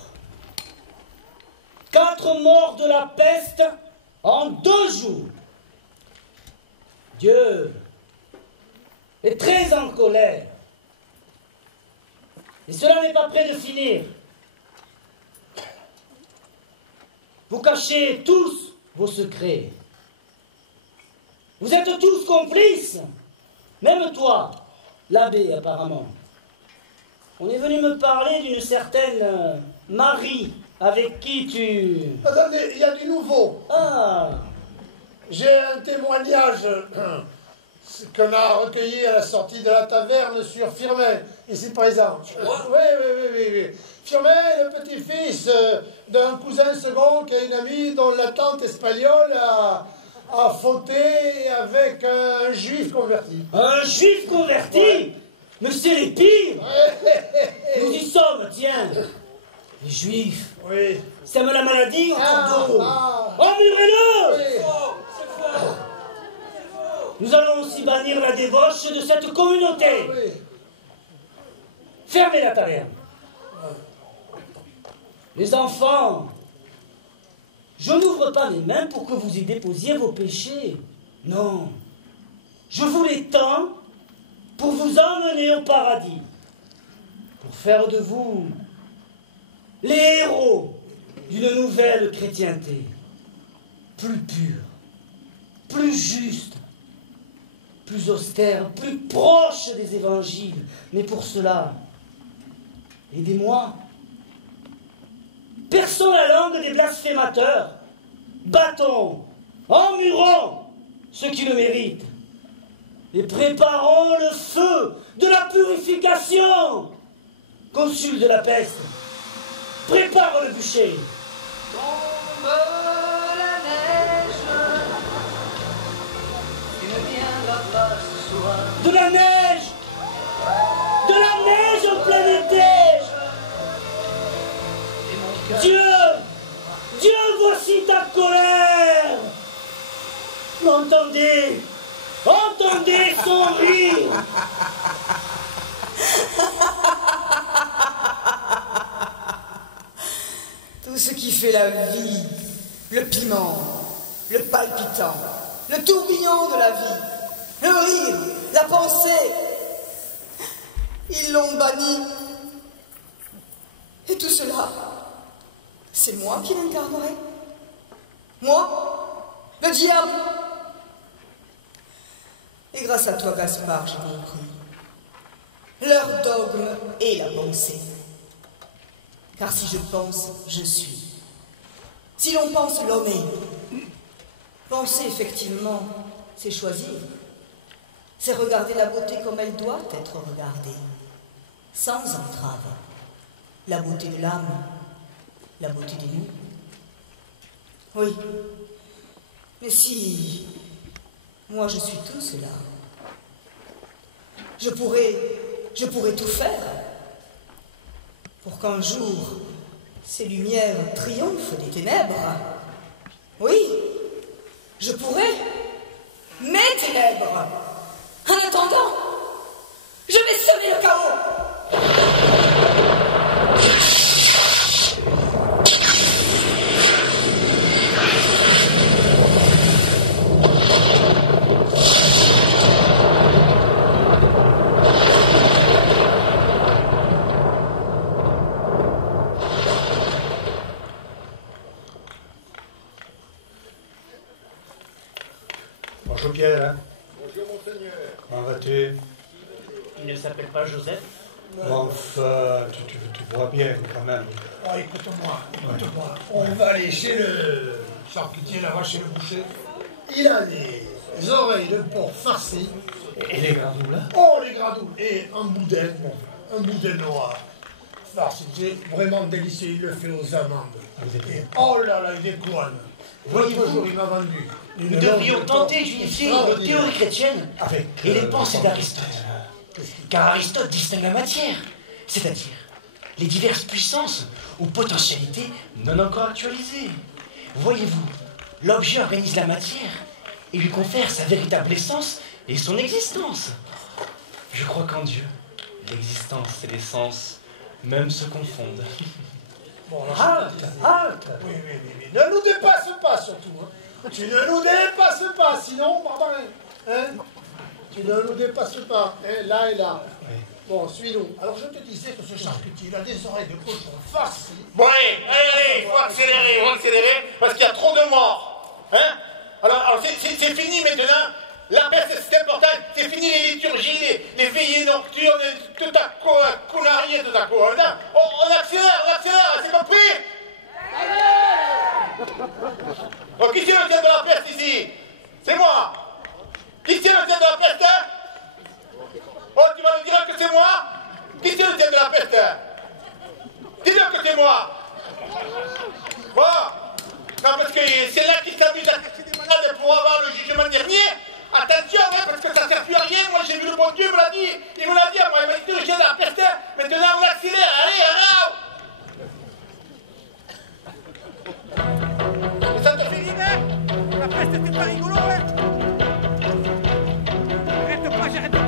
4 morts de la peste en 2 jours. Dieu est très en colère. Et cela n'est pas près de finir. Vous cachez tous vos secrets. Vous êtes tous complices. Même toi, l'abbé apparemment. On est venu me parler d'une certaine Marie avec qui tu... Attendez, il y a du nouveau. Ah. J'ai un témoignage qu'on a recueilli à la sortie de la taverne sur Firmin, ici présent. Oui. Firmin est le petit-fils d'un cousin second qui a une amie dont la tante espagnole a fauté avec un juif converti. Un juif converti? Ouais. Mais c'est les pires. Nous y sommes, tiens. Les juifs. Oui. Sèment la maladie en cours d'eau. Emmurez-le. Oui. Nous allons aussi bannir la débauche de cette communauté. Oui. Fermez la taverne. Les enfants, je n'ouvre pas les mains pour que vous y déposiez vos péchés. Non. Je vous les tends pour vous emmener au paradis. Pour faire de vous les héros d'une nouvelle chrétienté. Plus pure, plus juste, plus austère, plus proche des évangiles. Mais pour cela, aidez-moi. Perçons la langue des blasphémateurs. Battons, emmurons ceux qui le méritent. Et préparons le feu de la purification. Consul de la peste, prépare le bûcher. Tombe la neige, tu ne viendras pas ce soir. De la neige en plein été. Dieu, voici ta colère. Entendez son rire. Tout ce qui fait la vie, le piment, le palpitant, le tourbillon de la vie, le rire, la pensée, ils l'ont banni. Et tout cela, c'est moi qui l'incarnerai. Moi, le diable. Et grâce à toi, Gaspard, j'ai compris. Leur dogme est la pensée. Car si je pense, je suis. Si l'on pense, l'homme est. Penser, effectivement, c'est choisir. C'est regarder la beauté comme elle doit être regardée, sans entrave. La beauté de l'âme, la beauté des nous. Oui, mais si moi je suis tout cela, je pourrais tout faire pour qu'un jour ces lumières triomphent des ténèbres. Oui, je pourrais, mes ténèbres. En attendant, je vais semer le chaos. Bonjour Pierre. Bonjour monseigneur. Comment vas-tu? Il ne s'appelle pas Joseph? Enfin, tu vois bien quand même. Oh, écoute-moi. On va aller chez le charcutier là-bas, chez le boucher. Il a les oreilles de porc farcies. Et les gradous là? Oh, les gradous. Et un boudin noir. farce, il est vraiment délicieux, il le fait aux amandes. Et oh là là, il est douane. L'autre jour, il m'a vendu. Nous devrions tenter d'unifier nos théories chrétiennes et les pensées d'Aristote. Car Aristote distingue la matière, c'est-à-dire les diverses puissances ou potentialités non encore actualisées. Voyez-vous, l'objet organise la matière et lui confère sa véritable essence et son existence. Je crois qu'en Dieu, l'existence et l'essence même se confondent. Bon, halte, halte. Oui, ne nous dépasse pas surtout. Hein. Tu ne nous dépasses pas, sinon, barbarin. Hein? Tu ne nous dépasses pas, hein, là et là. Oui. Bon, suis-nous. Alors je te disais que ce charcutier, il a des oreilles de cochon farcies. Bon, allez, il faut accélérer, parce qu'il y a trop de morts. Hein? Alors c'est fini maintenant. La peste, c'est important. C'est fini les liturgies, les veillées nocturnes, tout à coup, counarier, tout à coup. On accélère, c'est compris? Bon, qui c'est le diable de la peste ici? C'est moi. Qui c'est le diable de la peste? Oh, tu vas me dire que c'est moi? Qui c'est le diable de la peste? Dis-le que c'est moi. Bon. Non, parce que c'est là qu'il s'amuse à casser des malades pour avoir le jugement dernier. Attention, hein, parce que ça ne sert plus à rien. Moi, j'ai vu le bon Dieu me l'a dit. Il me l'a dit, moi, il m'a dit que le chien de la peste. Maintenant, on accélère. Allez, Mais ça te fait rire, hein? La peste, c'est pas rigolo, hein? J'arrête pas.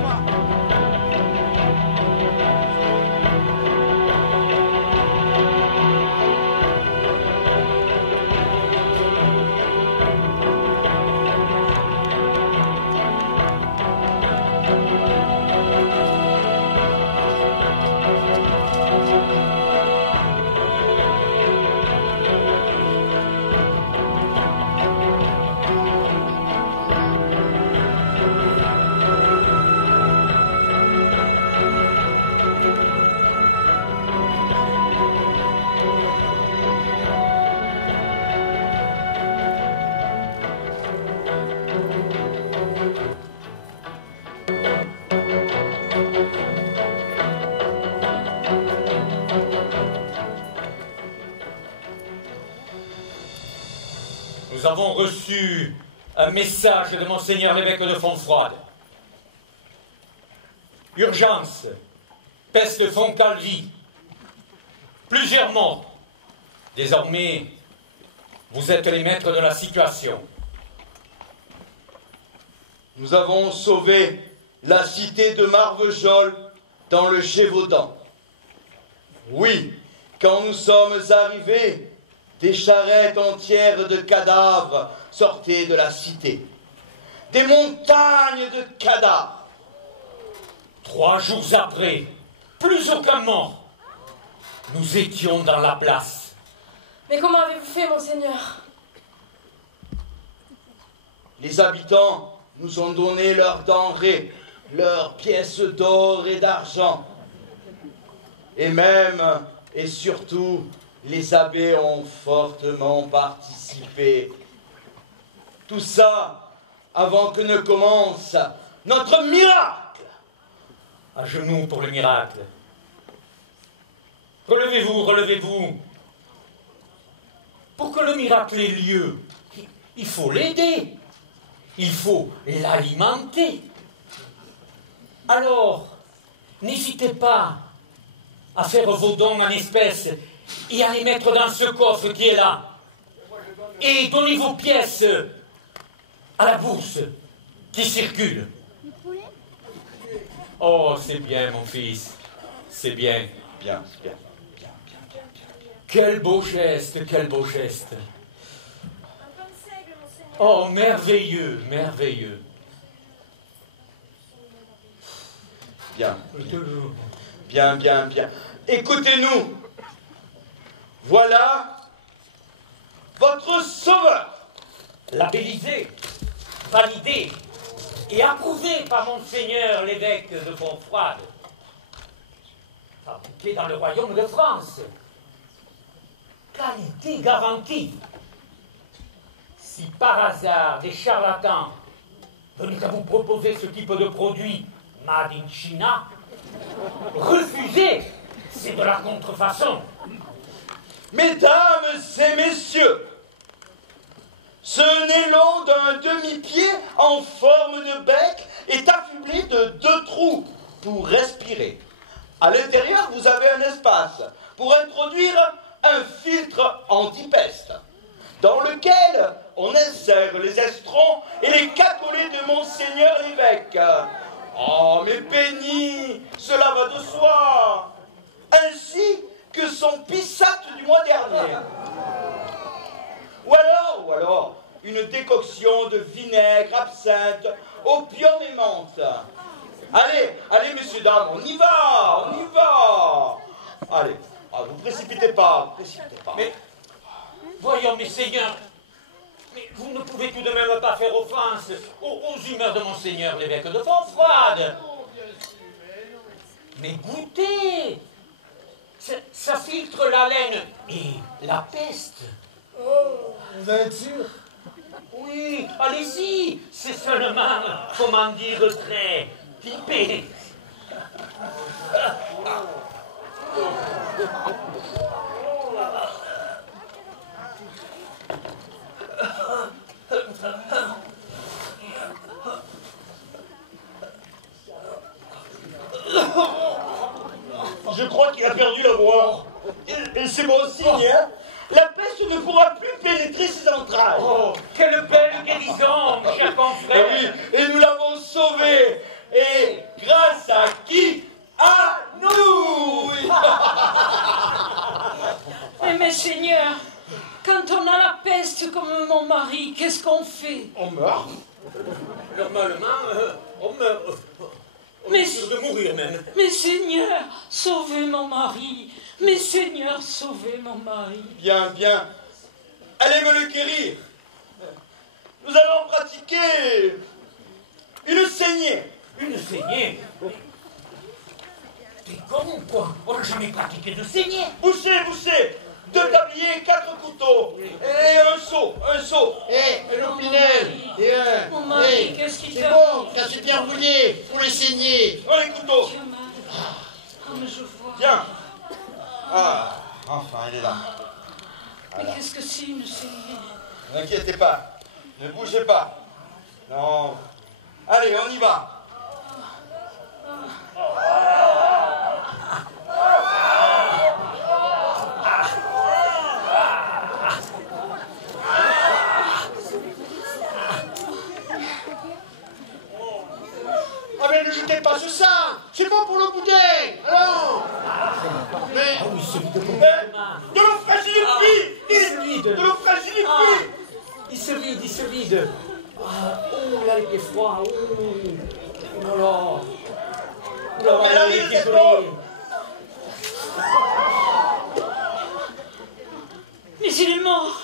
Nous avons reçu un message de Monseigneur l'évêque de Fontfroide. Urgence, peste Fontcalvi, plusieurs morts. Désormais, vous êtes les maîtres de la situation. Nous avons sauvé la cité de Marvejols dans le Gévaudan. Oui, quand nous sommes arrivés, des charrettes entières de cadavres sortaient de la cité. Des montagnes de cadavres. 3 jours après, plus aucun mort. Nous étions dans la place. Mais comment avez-vous fait, Monseigneur? Les habitants nous ont donné leurs denrées, leurs pièces d'or et d'argent. Et même, et surtout, les abbés ont fortement participé. Tout ça avant que ne commence notre miracle. À genoux pour le miracle. Relevez-vous, relevez-vous. Pour que le miracle ait lieu, il faut l'aider. Il faut l'alimenter. Alors, n'hésitez pas à faire vos dons en espèces et à les mettre dans ce coffre qui est là. Et donnez vos pièces à la bourse qui circule. Oh, c'est bien, mon fils. C'est bien. Bien. Quel beau geste, quel beau geste. Oh, merveilleux, merveilleux. Bien. Écoutez-nous. Voilà votre sauveur. Labellisé, validé et approuvé par Monseigneur l'évêque de Fontfroide. Fabriqué dans le royaume de France. Qualité garantie. Si par hasard des charlatans venaient à vous proposer ce type de produit made in China, refusez. C'est de la contrefaçon. Mesdames et messieurs, ce nez long d'un demi-pied en forme de bec est affublé de 2 trous pour respirer. À l'intérieur, vous avez un espace pour introduire un filtre antipeste, dans lequel on insère les estrons et les cacolets de Monseigneur l'évêque. Oh, mais Penny, cela va de soi, ainsi que son pissate du mois dernier. Ou alors, une décoction de vinaigre, absinthe, opium et menthe. Allez, messieurs, dames, on y va. Allez, vous précipitez pas. Mais, voyons, mes seigneurs, mais vous ne pouvez tout de même pas faire offense aux humeurs de Monseigneur l'évêque de Fontfroide. Mais goûtez, ça filtre la laine et la peste. Oh, vous êtes sûr? Oui, allez-y, c'est seulement, comment dire, très pipé. Je crois qu'il a perdu la voix. Et c'est bon signe, hein? La peste ne pourra plus pénétrer ses entrailles. Oh, quelle belle guérison, cher confrère. Oui, et nous l'avons sauvé. Et grâce à qui? À nous. Mais mes seigneurs, quand on a la peste comme mon mari, qu'est-ce qu'on fait? On meurt. Normalement, on meurt. On est sûr de mourir même. Mes seigneurs, sauvez mon mari. Mes seigneurs, sauvez mon mari. Bien. Allez me le guérir. Nous allons pratiquer une saignée. Une saignée? T'es con ou quoi? On n'a jamais pratiqué de saignée. Boucher. 2 tabliers, 4 couteaux. Et un seau. Et l'opinel. Et un. Mon mari, qu'est-ce qu'il C'est t'a bon, ça c'est bien rouillé pour les saigner. Oh, les couteaux. Ah, mais je vois. Bien. Ah, enfin, il est là. Mais qu'est-ce que c'est une saignée? Ne vous inquiétez pas. Ne bougez pas. Non. Allez, on y va. Ah mais ne jetez pas ce sang. C'est bon pour le boudin. Alors. Mais. Ah oui, c'est vide. De l'eau fragile De l'eau fragile. Il se vide. Ah, oh là, il est froid. Oh là. Elle arrive, cette eau. Mais il est mort.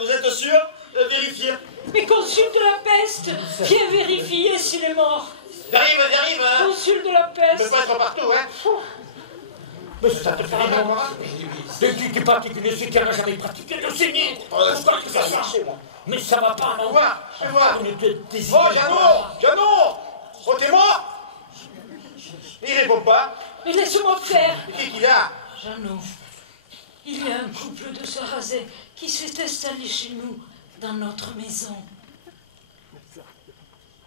Vous êtes sûr? Vérifiez. Mais consulte la peste. Viens vérifier s'il est mort. J'arrive, hein. Consulte la peste. Ne pas être partout, hein. Mais ça te fait rien. Tu particulier, celui qui n'a jamais pratiqué de saignée. Pourquoi que ça marche? Mais ça va pas, non? Je vais voir. Oh, Jeannot. Ôtez-moi. Il répond pas. Mais laisse-moi faire. Qui qu'il a? Jeannot, il y a un couple de Sarrasais qui s'est installé chez nous, dans notre maison.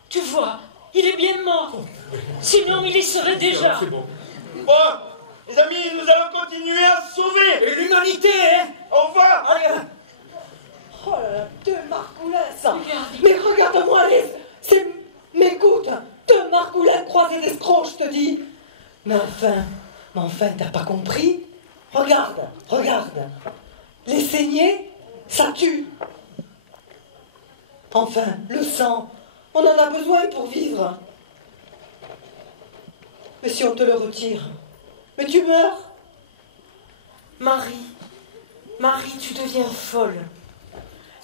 Tu vois, il est bien mort. Sinon, il y serait déjà. C'est bon. Bon, les amis, nous allons continuer à sauver. Et l'humanité, hein? Au revoir. Allez. Oh là là, 2 margoulins. Mais regarde-moi, c'est mes gouttes. 2 margoulins croisés d'escrocs, je te dis. Mais enfin, t'as pas compris? Regarde. Les saignées, ça tue. Enfin, le sang, on en a besoin pour vivre. Mais si on te le retire, mais tu meurs. Marie, tu deviens folle.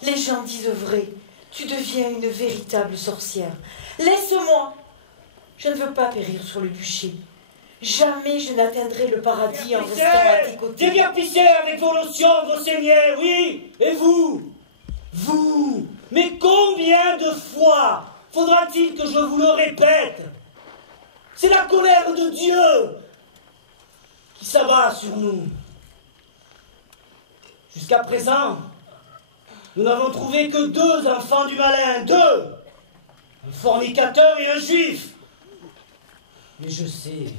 Les gens disent vrai. Tu deviens une véritable sorcière. Laisse-moi. Je ne veux pas périr sur le bûcher. Jamais je n'atteindrai le paradis en restant à tes côtés. Déguerpissez avec vos lotions, vos seigneurs, oui. Et vous, mais combien de fois faudra-t-il que je vous le répète? C'est la colère de Dieu qui s'abat sur nous. Jusqu'à présent, nous n'avons trouvé que 2 enfants du malin, 2, un fornicateur et un juif. Mais je sais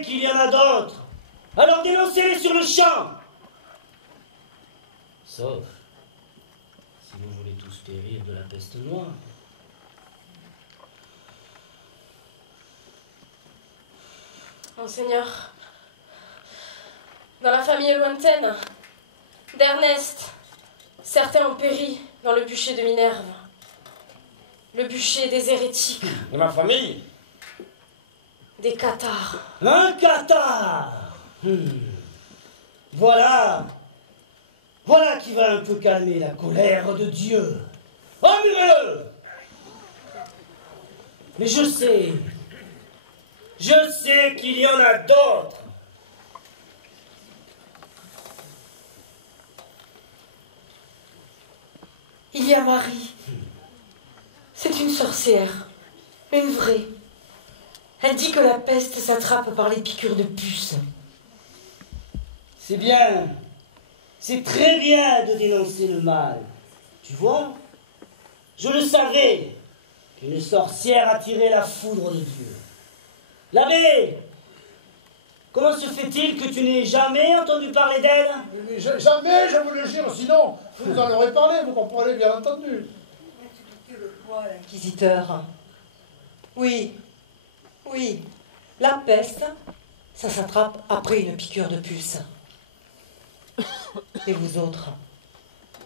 qu'il y en a d'autres. Alors dénoncez-les sur le champ. Sauf si vous voulez tous périr de la peste noire. Monseigneur, dans la famille lointaine d'Ernest, certains ont péri dans le bûcher de Minerve, le bûcher des hérétiques. Et ma famille? Des cathares. Un cathare. Voilà qui va un peu calmer la colère de Dieu. Emmurez-le! Mais je sais qu'il y en a d'autres. Il y a Marie. C'est une sorcière. Une vraie. Elle dit que la peste s'attrape par les piqûres de puces. C'est bien. C'est très bien de dénoncer le mal. Tu vois, je le savais qu'une sorcière attirait la foudre de Dieu. L'abbé, comment se fait-il que tu n'aies jamais entendu parler d'elle? Jamais, je vous le jure, sinon vous en aurez parlé, vous comprenez bien entendu. L'inquisiteur. Oui, la peste, ça s'attrape après une piqûre de puce. Et vous autres?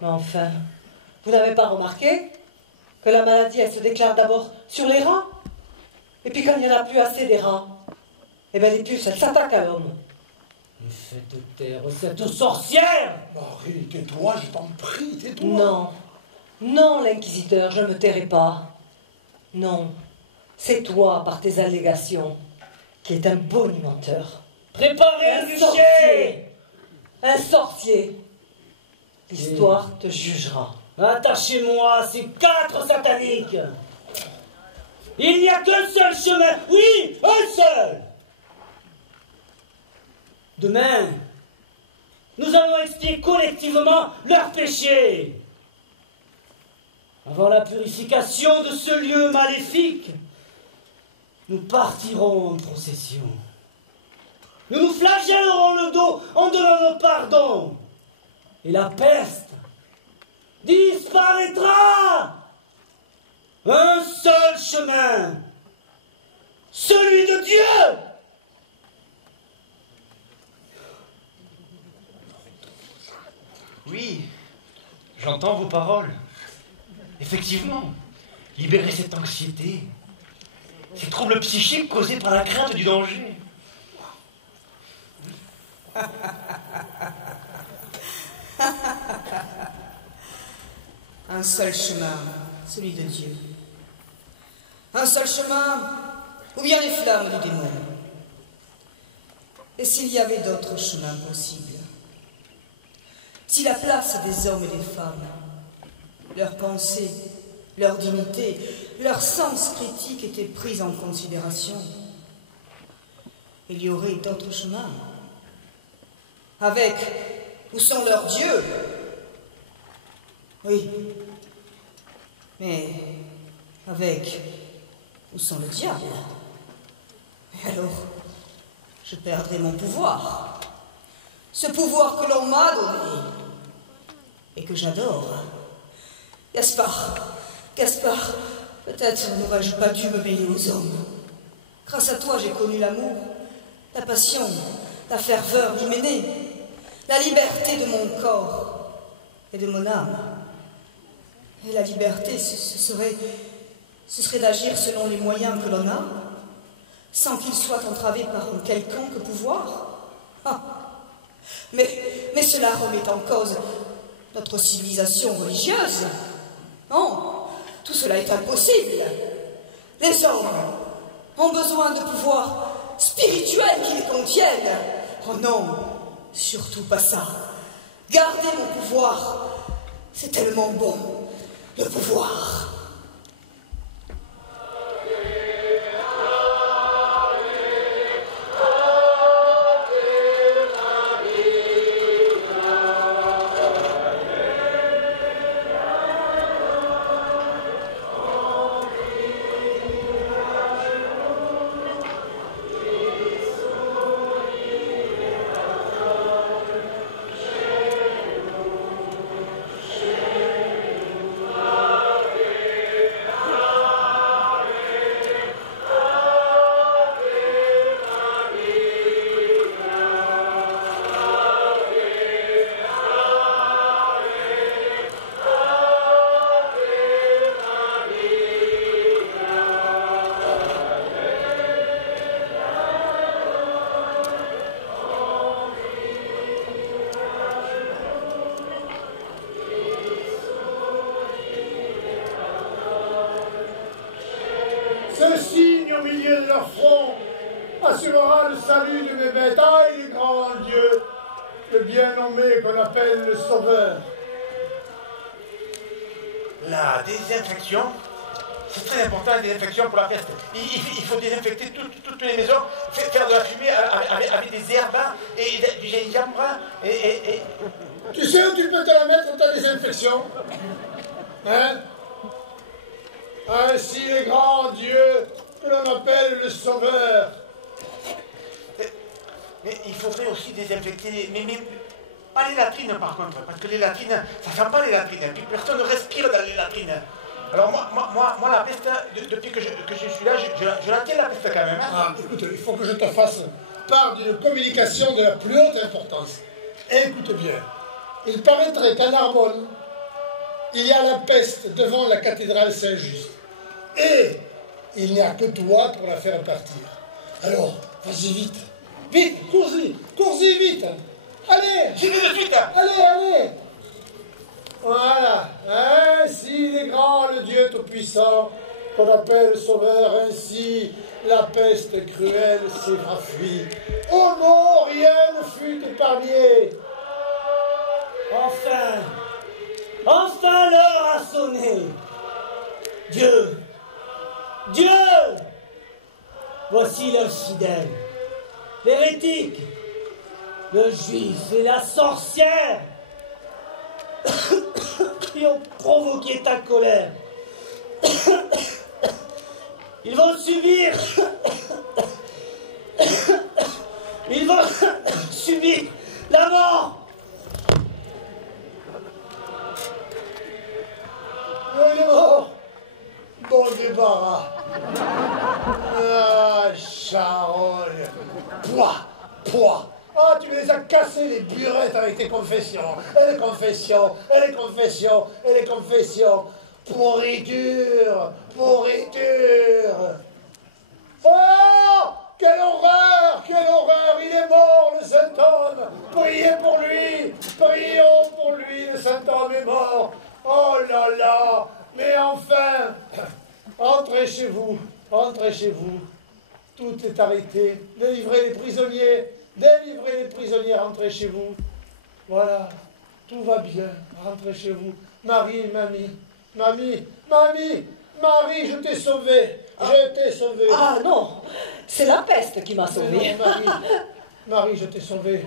Mais enfin, vous n'avez pas remarqué que la maladie, elle se déclare d'abord sur les rats? Et puis quand il n'y en a plus assez des rats, eh bien les puces, elles s'attaquent à l'homme. Mais faites taire cette sorcière! Marie, tais-toi, je t'en prie, tais-toi. Non, l'inquisiteur, je ne me tairai pas. Non, c'est toi, par tes allégations, qui est un bon menteur. Préparez un bûcher! Un sorcier. L'histoire te jugera. Attachez-moi à ces 4 sataniques. Il n'y a qu'un seul chemin. Oui, un seul. Demain, nous allons expier collectivement leurs péchés. Avant la purification de ce lieu maléfique, nous partirons en procession. Nous nous flagellerons le dos en donnant notre pardon. Et la peste disparaîtra. Un seul chemin, celui de Dieu. Oui, j'entends vos paroles. Effectivement, libérer cette anxiété, ces troubles psychiques causés par la crainte du danger. Un seul chemin, celui de Dieu. Un seul chemin, ou bien les flammes du démon. Et s'il y avait d'autres chemins possibles? Si la place des hommes et des femmes, leurs pensées, leur dignité, leur sens critique étaient pris en considération, il y aurait d'autres chemins. Avec où sont leurs dieux? Oui, mais avec où sont le diable? Et alors, je perdrai mon pouvoir. Ce pouvoir que l'on m'a donné et que j'adore. Gaspard, peut-être n'aurais-je pas dû me mêler aux hommes. Grâce à toi, j'ai connu l'amour, la passion, la ferveur d'Hyménée, la liberté de mon corps et de mon âme. Et la liberté, ce serait d'agir selon les moyens que l'on a, sans qu'ils soient entravés par un quelconque pouvoir. Ah. Mais cela remet en cause notre civilisation religieuse. Non, tout cela est impossible. Les hommes ont besoin de pouvoirs spirituels qui les contiennent. Oh non, surtout pas ça. Garder mon pouvoir, c'est tellement bon, le pouvoir. leur front assurera le salut de mes bêtes. Ah, il est grand Dieu, le bien nommé qu'on appelle le Sauveur. La désinfection, c'est très important, la désinfection pour la peste. Il faut désinfecter toutes les maisons, faire de la fumée avec des herbes et du gingembre et... Tu sais où tu peux te la mettre, ta désinfection? Hein? Ainsi est grand Dieu que l'on appelle le Sauveur. Mais il faudrait aussi désinfecter, mais pas les latrines par contre, parce que les latrines, ça sent pas les latrines, puis personne ne respire dans les latrines. Alors moi la peste, depuis que je suis là, je la tiens la peste quand même. Hein. Ah, écoute, il faut que je te fasse part d'une communication de la plus haute importance. Écoute bien, il paraîtrait qu'à Narbonne, il y a la peste devant la cathédrale Saint-Just. Et il n'y a que toi pour la faire partir. Alors, vas-y vite. Vite, cours-y vite. Allez. J'y vais de suite. Allez. Voilà. Ainsi il est grand le Dieu Tout-Puissant, qu'on appelle Sauveur. Ainsi la peste cruelle s'enfuit. Oh non, rien ne fut épargné. Enfin l'heure a sonné. Dieu, voici l'infidèle, l'hérétique, le juif et la sorcière qui ont provoqué ta colère. Ils vont subir la mort. Il est mort. Bon débarras. Ah, Charonne. Poids. Ah, tu les as cassés, les burettes, avec tes confessions. Et les confessions. Pourriture. Oh, quelle horreur. Il est mort, le saint homme. Prions pour lui, le saint homme est mort. Oh là là. Mais enfin, entrez chez vous. Tout est arrêté. Délivrez les prisonniers, rentrez chez vous. Voilà, tout va bien, rentrez chez vous. Marie, Marie, je t'ai sauvé. Ah non, c'est la peste qui m'a sauvé. Marie, je t'ai sauvé.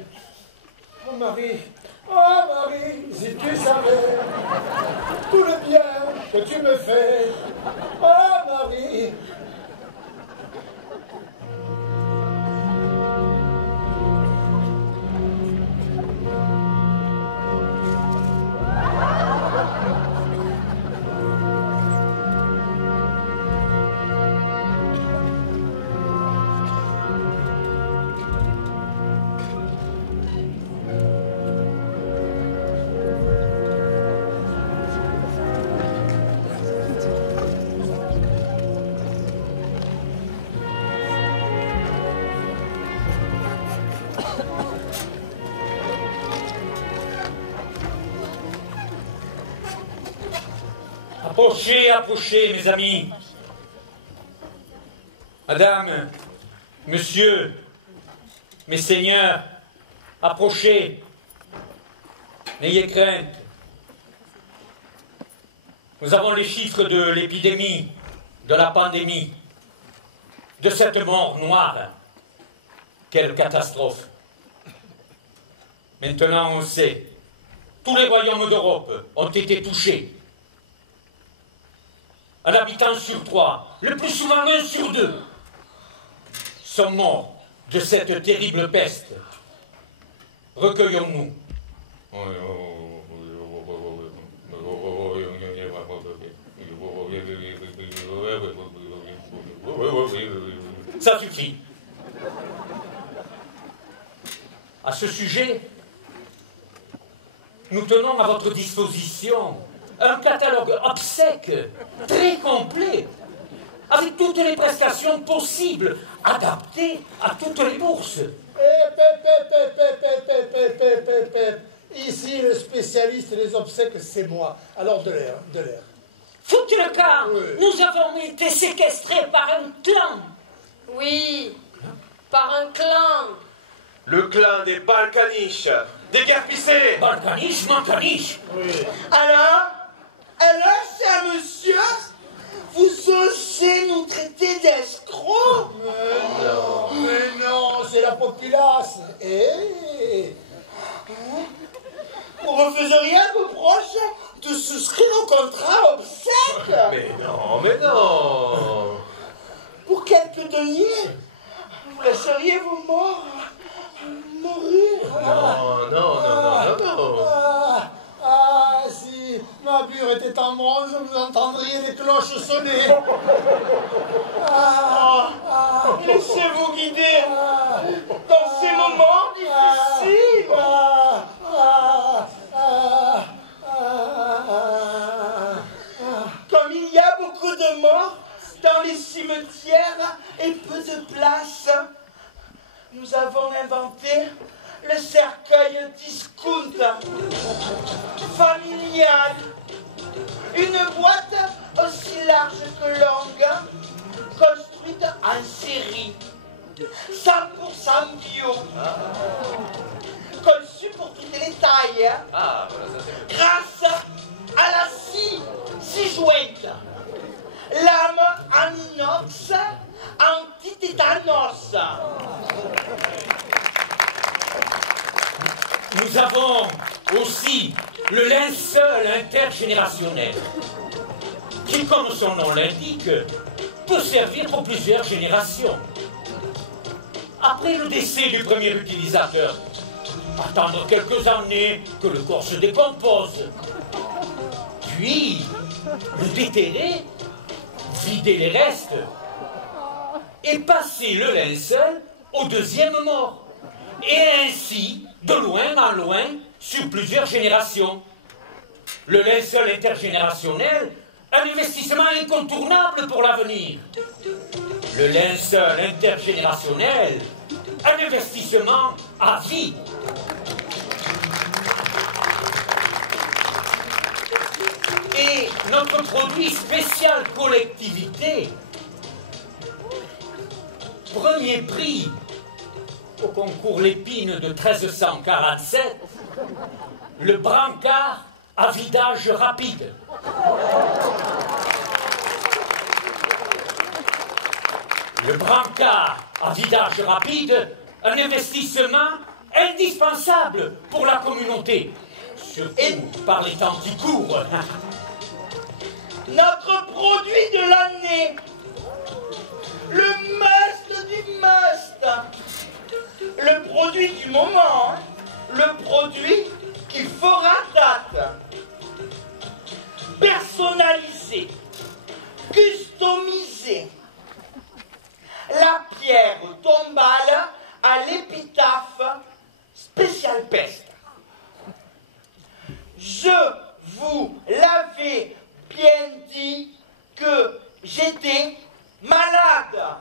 Oh Marie, si tu savais tout le bien que tu me fais. Oh Marie. Approchez, mes amis. Madame, monsieur, mes seigneurs, approchez. N'ayez crainte. Nous avons les chiffres de l'épidémie, de la pandémie, de cette mort noire. Quelle catastrophe. Maintenant, on sait. Tous les royaumes d'Europe ont été touchés. Un habitant sur 3, le plus souvent 1 sur 2, sont morts de cette terrible peste. Recueillons-nous. Ça suffit. À ce sujet, nous tenons à votre disposition un catalogue obsèque très complet, avec toutes les prestations possibles, adaptées à toutes les bourses. Ici, le spécialiste des obsèques, c'est moi. Alors, de l'air. Foutu le camp, oui. Nous avons été séquestrés par un clan. Oui, par un clan. Le clan des Balkaniches, des Guerpissés. Balkaniches, Mancaniches. Oui. Alors, cher monsieur, vous osez nous traiter d'escrocs? Mais non, c'est la populace. Vous refuseriez un reproche de souscrire au contrat obsèque? Mais non. Pour quelques deniers, vous laisseriez vos morts mourir? Non. Si ma bure était en bronze, vous entendriez les cloches sonner. Laissez-vous guider dans ces moments difficiles. Comme il y a beaucoup de morts dans les cimetières et peu de place, nous avons inventé le cercueil discount familial. Une boîte aussi large que longue, construite en série, 100% bio, conçue pour toutes les tailles, grâce à la scie jointe, lame en inox anti-tétanos. Nous avons aussi le linceul intergénérationnel, qui, comme son nom l'indique, peut servir pour plusieurs générations. Après le décès du premier utilisateur, attendre quelques années que le corps se décompose, puis le déterrer, vider les restes, et passer le linceul au deuxième mort, et ainsi, de loin en loin, sur plusieurs générations. Le linceul intergénérationnel, un investissement incontournable pour l'avenir. Le linceul intergénérationnel, un investissement à vie. Et notre produit spécial collectivité, premier prix au concours Lépine de 1347, le brancard à vidage rapide. Le brancard à vidage rapide, un investissement indispensable pour la communauté, surtout par les temps qui courent. Notre produit de l'année, le must du must, le produit du moment, le produit qui fera date, personnalisé, customisé, la pierre tombale à l'épitaphe spécial peste. Je vous l'avais bien dit que j'étais malade.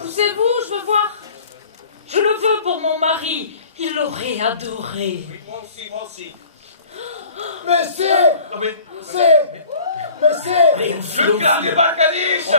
Poussez-vous, je veux voir. Je le veux pour mon mari. Il l'aurait adoré. Moi aussi. Mais c'est Le clan des Balkaniches.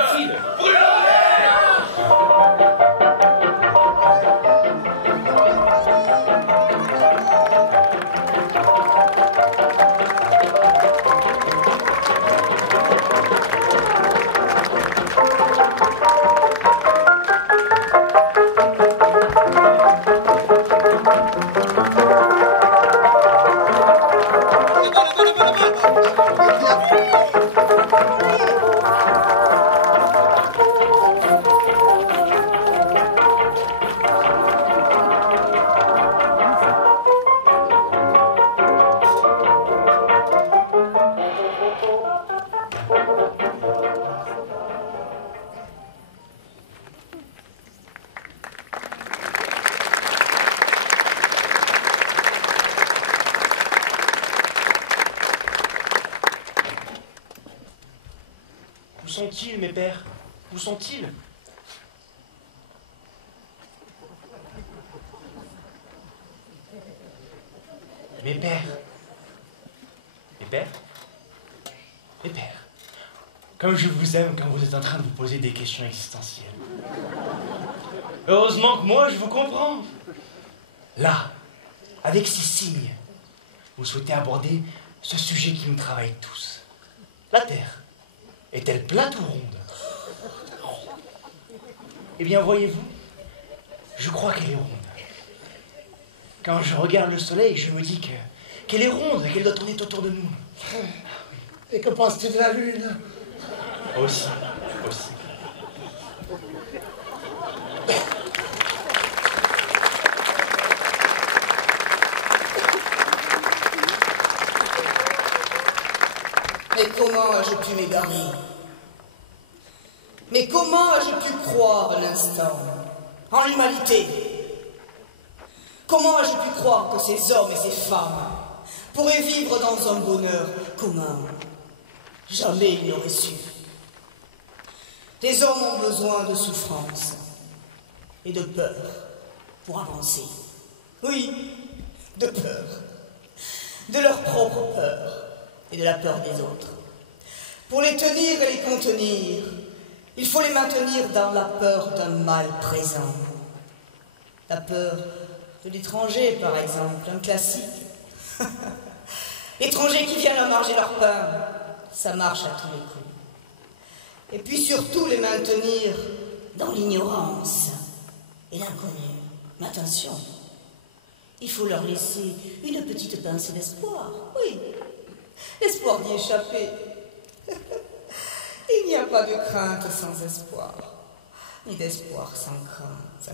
Où sont-ils, mes pères? Où sont-ils? Mes pères. Mes pères? Mes pères. Comme je vous aime quand vous êtes en train de vous poser des questions existentielles. Heureusement que moi, je vous comprends. Là, avec ces signes, vous souhaitez aborder ce sujet qui nous travaille tous. La Terre est-elle plate ou ronde? Eh bien, voyez-vous, je crois qu'elle est ronde. Quand je regarde le soleil, je me dis qu'elle est ronde et qu'elle doit tourner autour de nous. Et que penses-tu de la Lune? Aussi. Mais comment ai-je pu m'égarer? Mais comment ai-je pu croire un instant en l'humanité? Comment ai-je pu croire que ces hommes et ces femmes pourraient vivre dans un bonheur commun? Jamais ils n'auraient su. Les hommes ont besoin de souffrance et de peur pour avancer. Oui, de peur. De leur propre peur et de la peur des autres. Pour les tenir et les contenir, il faut les maintenir dans la peur d'un mal présent. La peur de l'étranger, par exemple, un classique. L'étranger qui vient leur manger leur pain, ça marche à tous les coups. Et puis surtout les maintenir dans l'ignorance et l'inconnu. Mais attention, il faut leur laisser une petite pincée d'espoir. Oui, l'espoir d'y échapper. Il n'y a pas de crainte sans espoir, ni d'espoir sans crainte.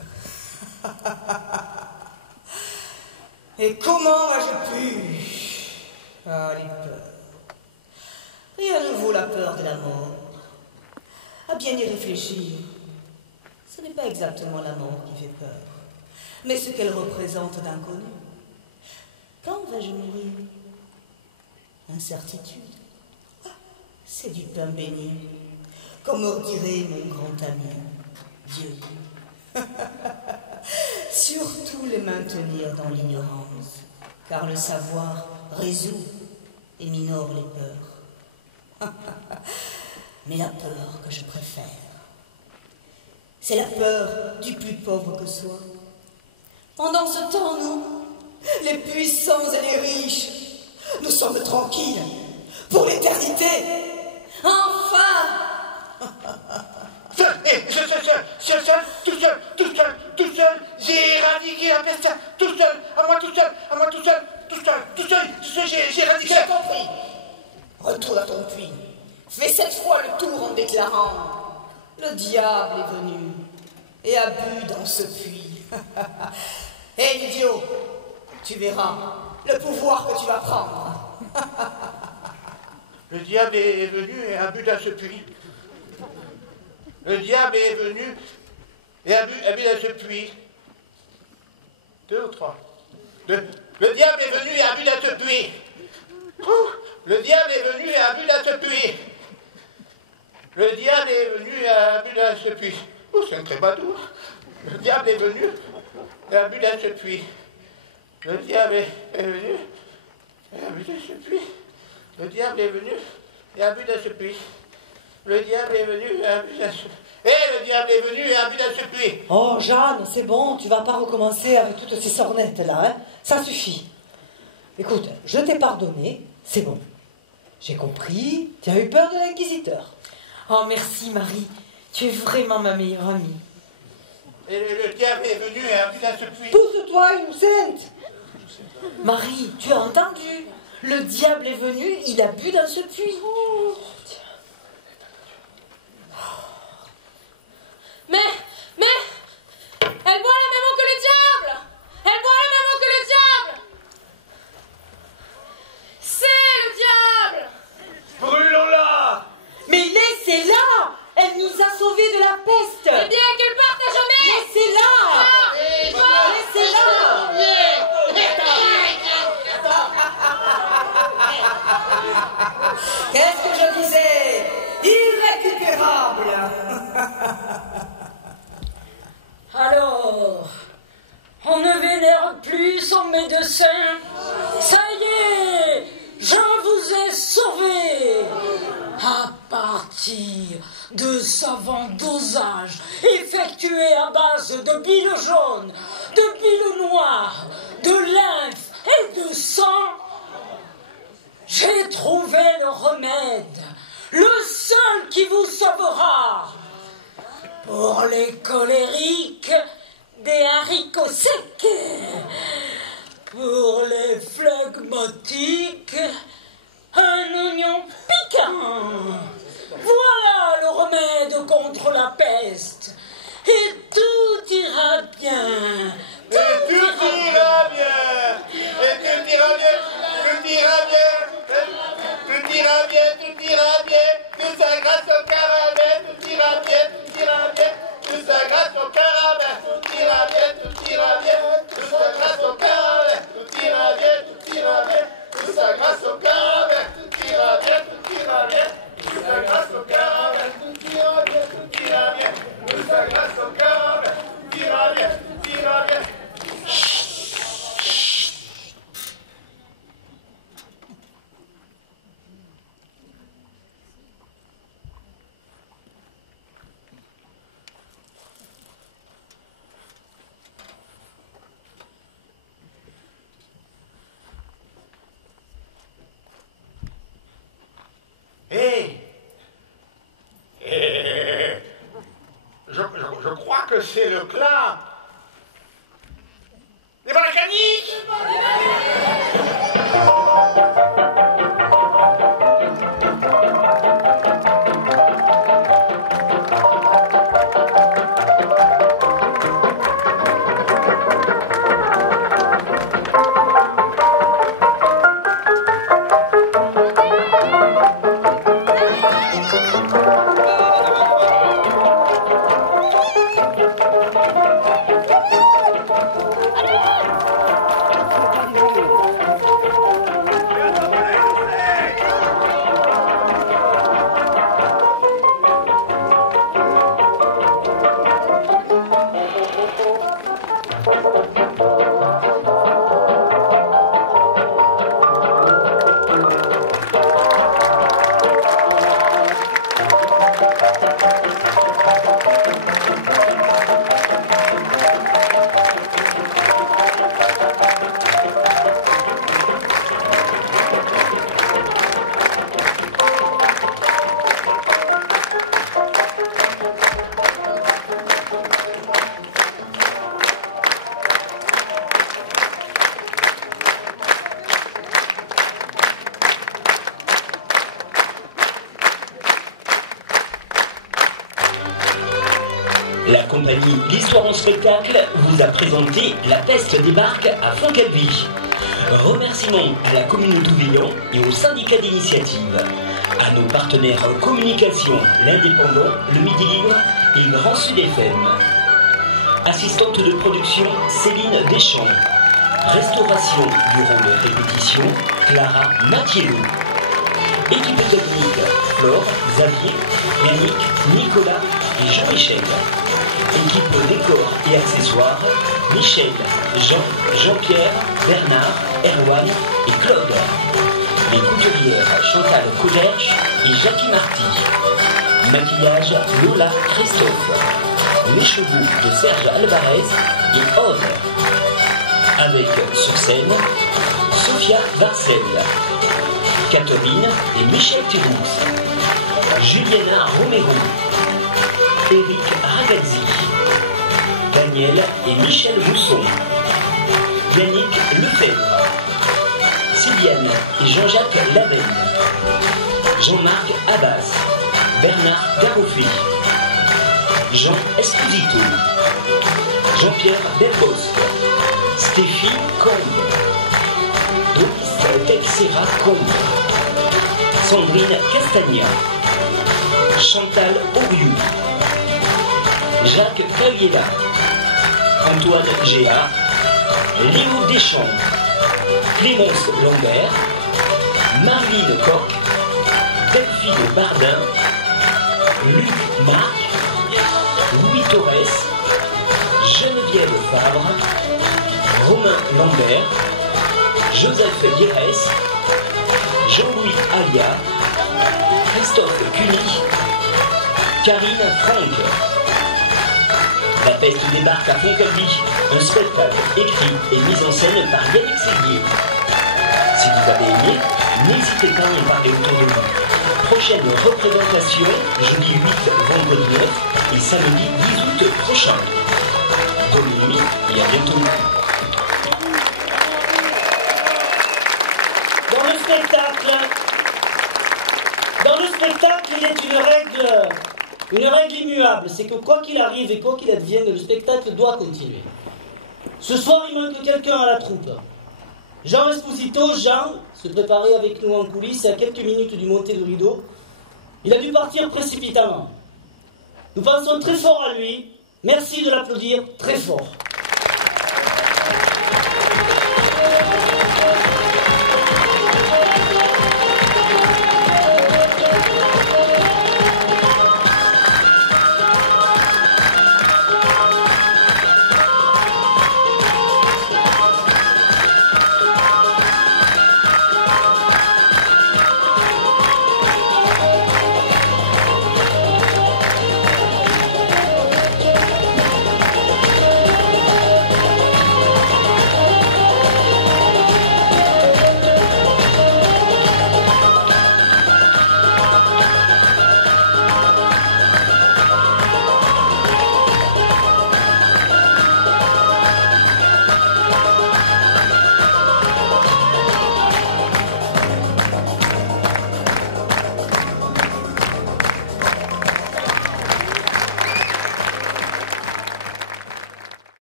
Et comment ai-je pu? Ah, les peurs. Et à nouveau la peur de la mort. À bien y réfléchir, ce n'est pas exactement la mort qui fait peur, mais ce qu'elle représente d'inconnu. Quand vais-je mourir? Incertitude. C'est du pain béni, comme dirait mon grand ami, Dieu. Surtout les maintenir dans l'ignorance, car le savoir résout et minore les peurs. Mais la peur que je préfère, c'est la peur du plus pauvre que soi. Pendant ce temps, nous, les puissants et les riches, nous sommes tranquilles pour l'éternité. Enfin! Tout seul, j'ai éradiqué la peste, tout seul, à moi tout seul, j'ai éradiqué. J'ai compris. Retourne à ton puits. Fais cette fois le tour en déclarant: le diable est venu et a bu dans ce puits. Hé, idiot, tu verras le pouvoir que tu vas prendre. Le diable est venu et a bu dans ce puits. Le diable est venu et a bu dans ce puits. 2 ou 3. Le diable est venu et a bu dans ce puits. Le diable est venu et a bu dans ce puits. Le diable est venu et a bu dans ce puits. C'est un très bateau. Le diable est venu et a bu dans ce puits. Le diable est venu et a bu dans ce puits. Le diable est venu et a bu dans ce puits. Le diable est venu et a bu dans ce puits. Et le diable est venu et a bu dans ce puits. Oh, Jeanne, c'est bon, tu vas pas recommencer avec toutes ces sornettes-là, hein? Ça suffit. Écoute, je t'ai pardonné, c'est bon. J'ai compris, tu as eu peur de l'inquisiteur. Oh, merci, Marie. Tu es vraiment ma meilleure amie. Et le diable est venu et a bu dans ce puits. Pousse-toi, Innocente. Marie, tu as entendu? Le diable est venu, il a bu dans ce puits. Oh. Mais, elle boit la même eau que le diable! Elle boit la même eau que le diable! C'est le diable! Brûlons-la! Mais laissez-la! Elle nous a sauvés de la peste! Eh bien, qu'elle parte à jamais! Laissez-la! Qu'est-ce que je disais? Irrécupérable. Alors, on ne vénère plus son médecin. Ça y est, je vous ai sauvé. À partir de savants dosages effectués à base de bile jaune, de bile noire, de lymphe et de sang, j'ai trouvé le remède, le seul qui vous sauvera. Pour les colériques, des haricots secs. Pour les phlegmatiques, un oignon piquant. Voilà le remède contre la peste. Et tout ira bien. Et tout ira bien. Et tout ira bien. Tout ira bien. Tout ira bien. Tout ira bien. Tout ça grâce au caramel. Tout ira bien. Tout ira bien. Tout ça grâce au caramel. Tout ira bien. Tout ira bien. Tout ça grâce au caramel. Tout ira bien. Tout ira bien. Tout ça grâce au caramel. Tout ira bien. Tout ira bien. Tout ça grâce au caramel. Tout ira bien. Tout ira bien. Tout ça grâce au caramel. Tout ira bien. Tout ira bien. Je crois que c'est le clan. Les Balkaniques. La compagnie L'Histoire en spectacle vous a présenté La peste débarque à Foncalvi. Remerciements à la commune de Touveillan et au syndicat d'initiative, à nos partenaires communication, l'Indépendant, le Midi Libre et le Grand Sud FM. Assistante de production, Céline Deschamps. Restauration durant les répétitions, Clara Mathiello. Équipe technique, Flore, Xavier, Yannick, Nicolas et Jean-Michel. Équipe décor et accessoires, Michel, Jean, Jean-Pierre, Bernard, Erwan et Claude. Les couturières Chantal Couderche et Jackie Marty. Maquillage Lola Christophe. Les chevaux de Serge Alvarez et Aude. Avec sur scène Sophia Varcel, Catherine et Michel Théroux, Juliana Romero, Eric Ragazzi, Daniel et Michel Mousson, Yannick Lefebvre, Sylviane et Jean-Jacques Lavenne, Jean-Marc Abbas, Bernard Garoffi, Jean Esposito, Jean-Pierre Delbosque, Stéphie Combe, Doris Texera Combe, Sandrine Castagna, Chantal Auriou, Jacques Claviella, Antoine Géa, Léo Deschamps, Clémence Lambert, Marlene Coq, Delphine Bardin, Luc Marc, Louis Torres, Geneviève Fabre, Romain Lambert, Joseph Guérès, Jean-Louis Alia, Christophe Cuny, Karine Franck. La peste débarque à Fontainebleau, un spectacle écrit et mis en scène par Yannick Séguier. Si vous avez aimé, n'hésitez pas à en parler autour de vous. Prochaine représentation, jeudi 8, vendredi 9 et samedi 10 août prochain. Bonne nuit et à bientôt. Dans le spectacle, il est une règle immuable. C'est que quoi qu'il arrive et quoi qu'il advienne, le spectacle doit continuer. Ce soir, il manque quelqu'un à la troupe. Jean Esposito, Jean, se préparait avec nous en coulisses à quelques minutes du monté de rideau. Il a dû partir précipitamment. Nous pensons très fort à lui. Merci de l'applaudir très fort.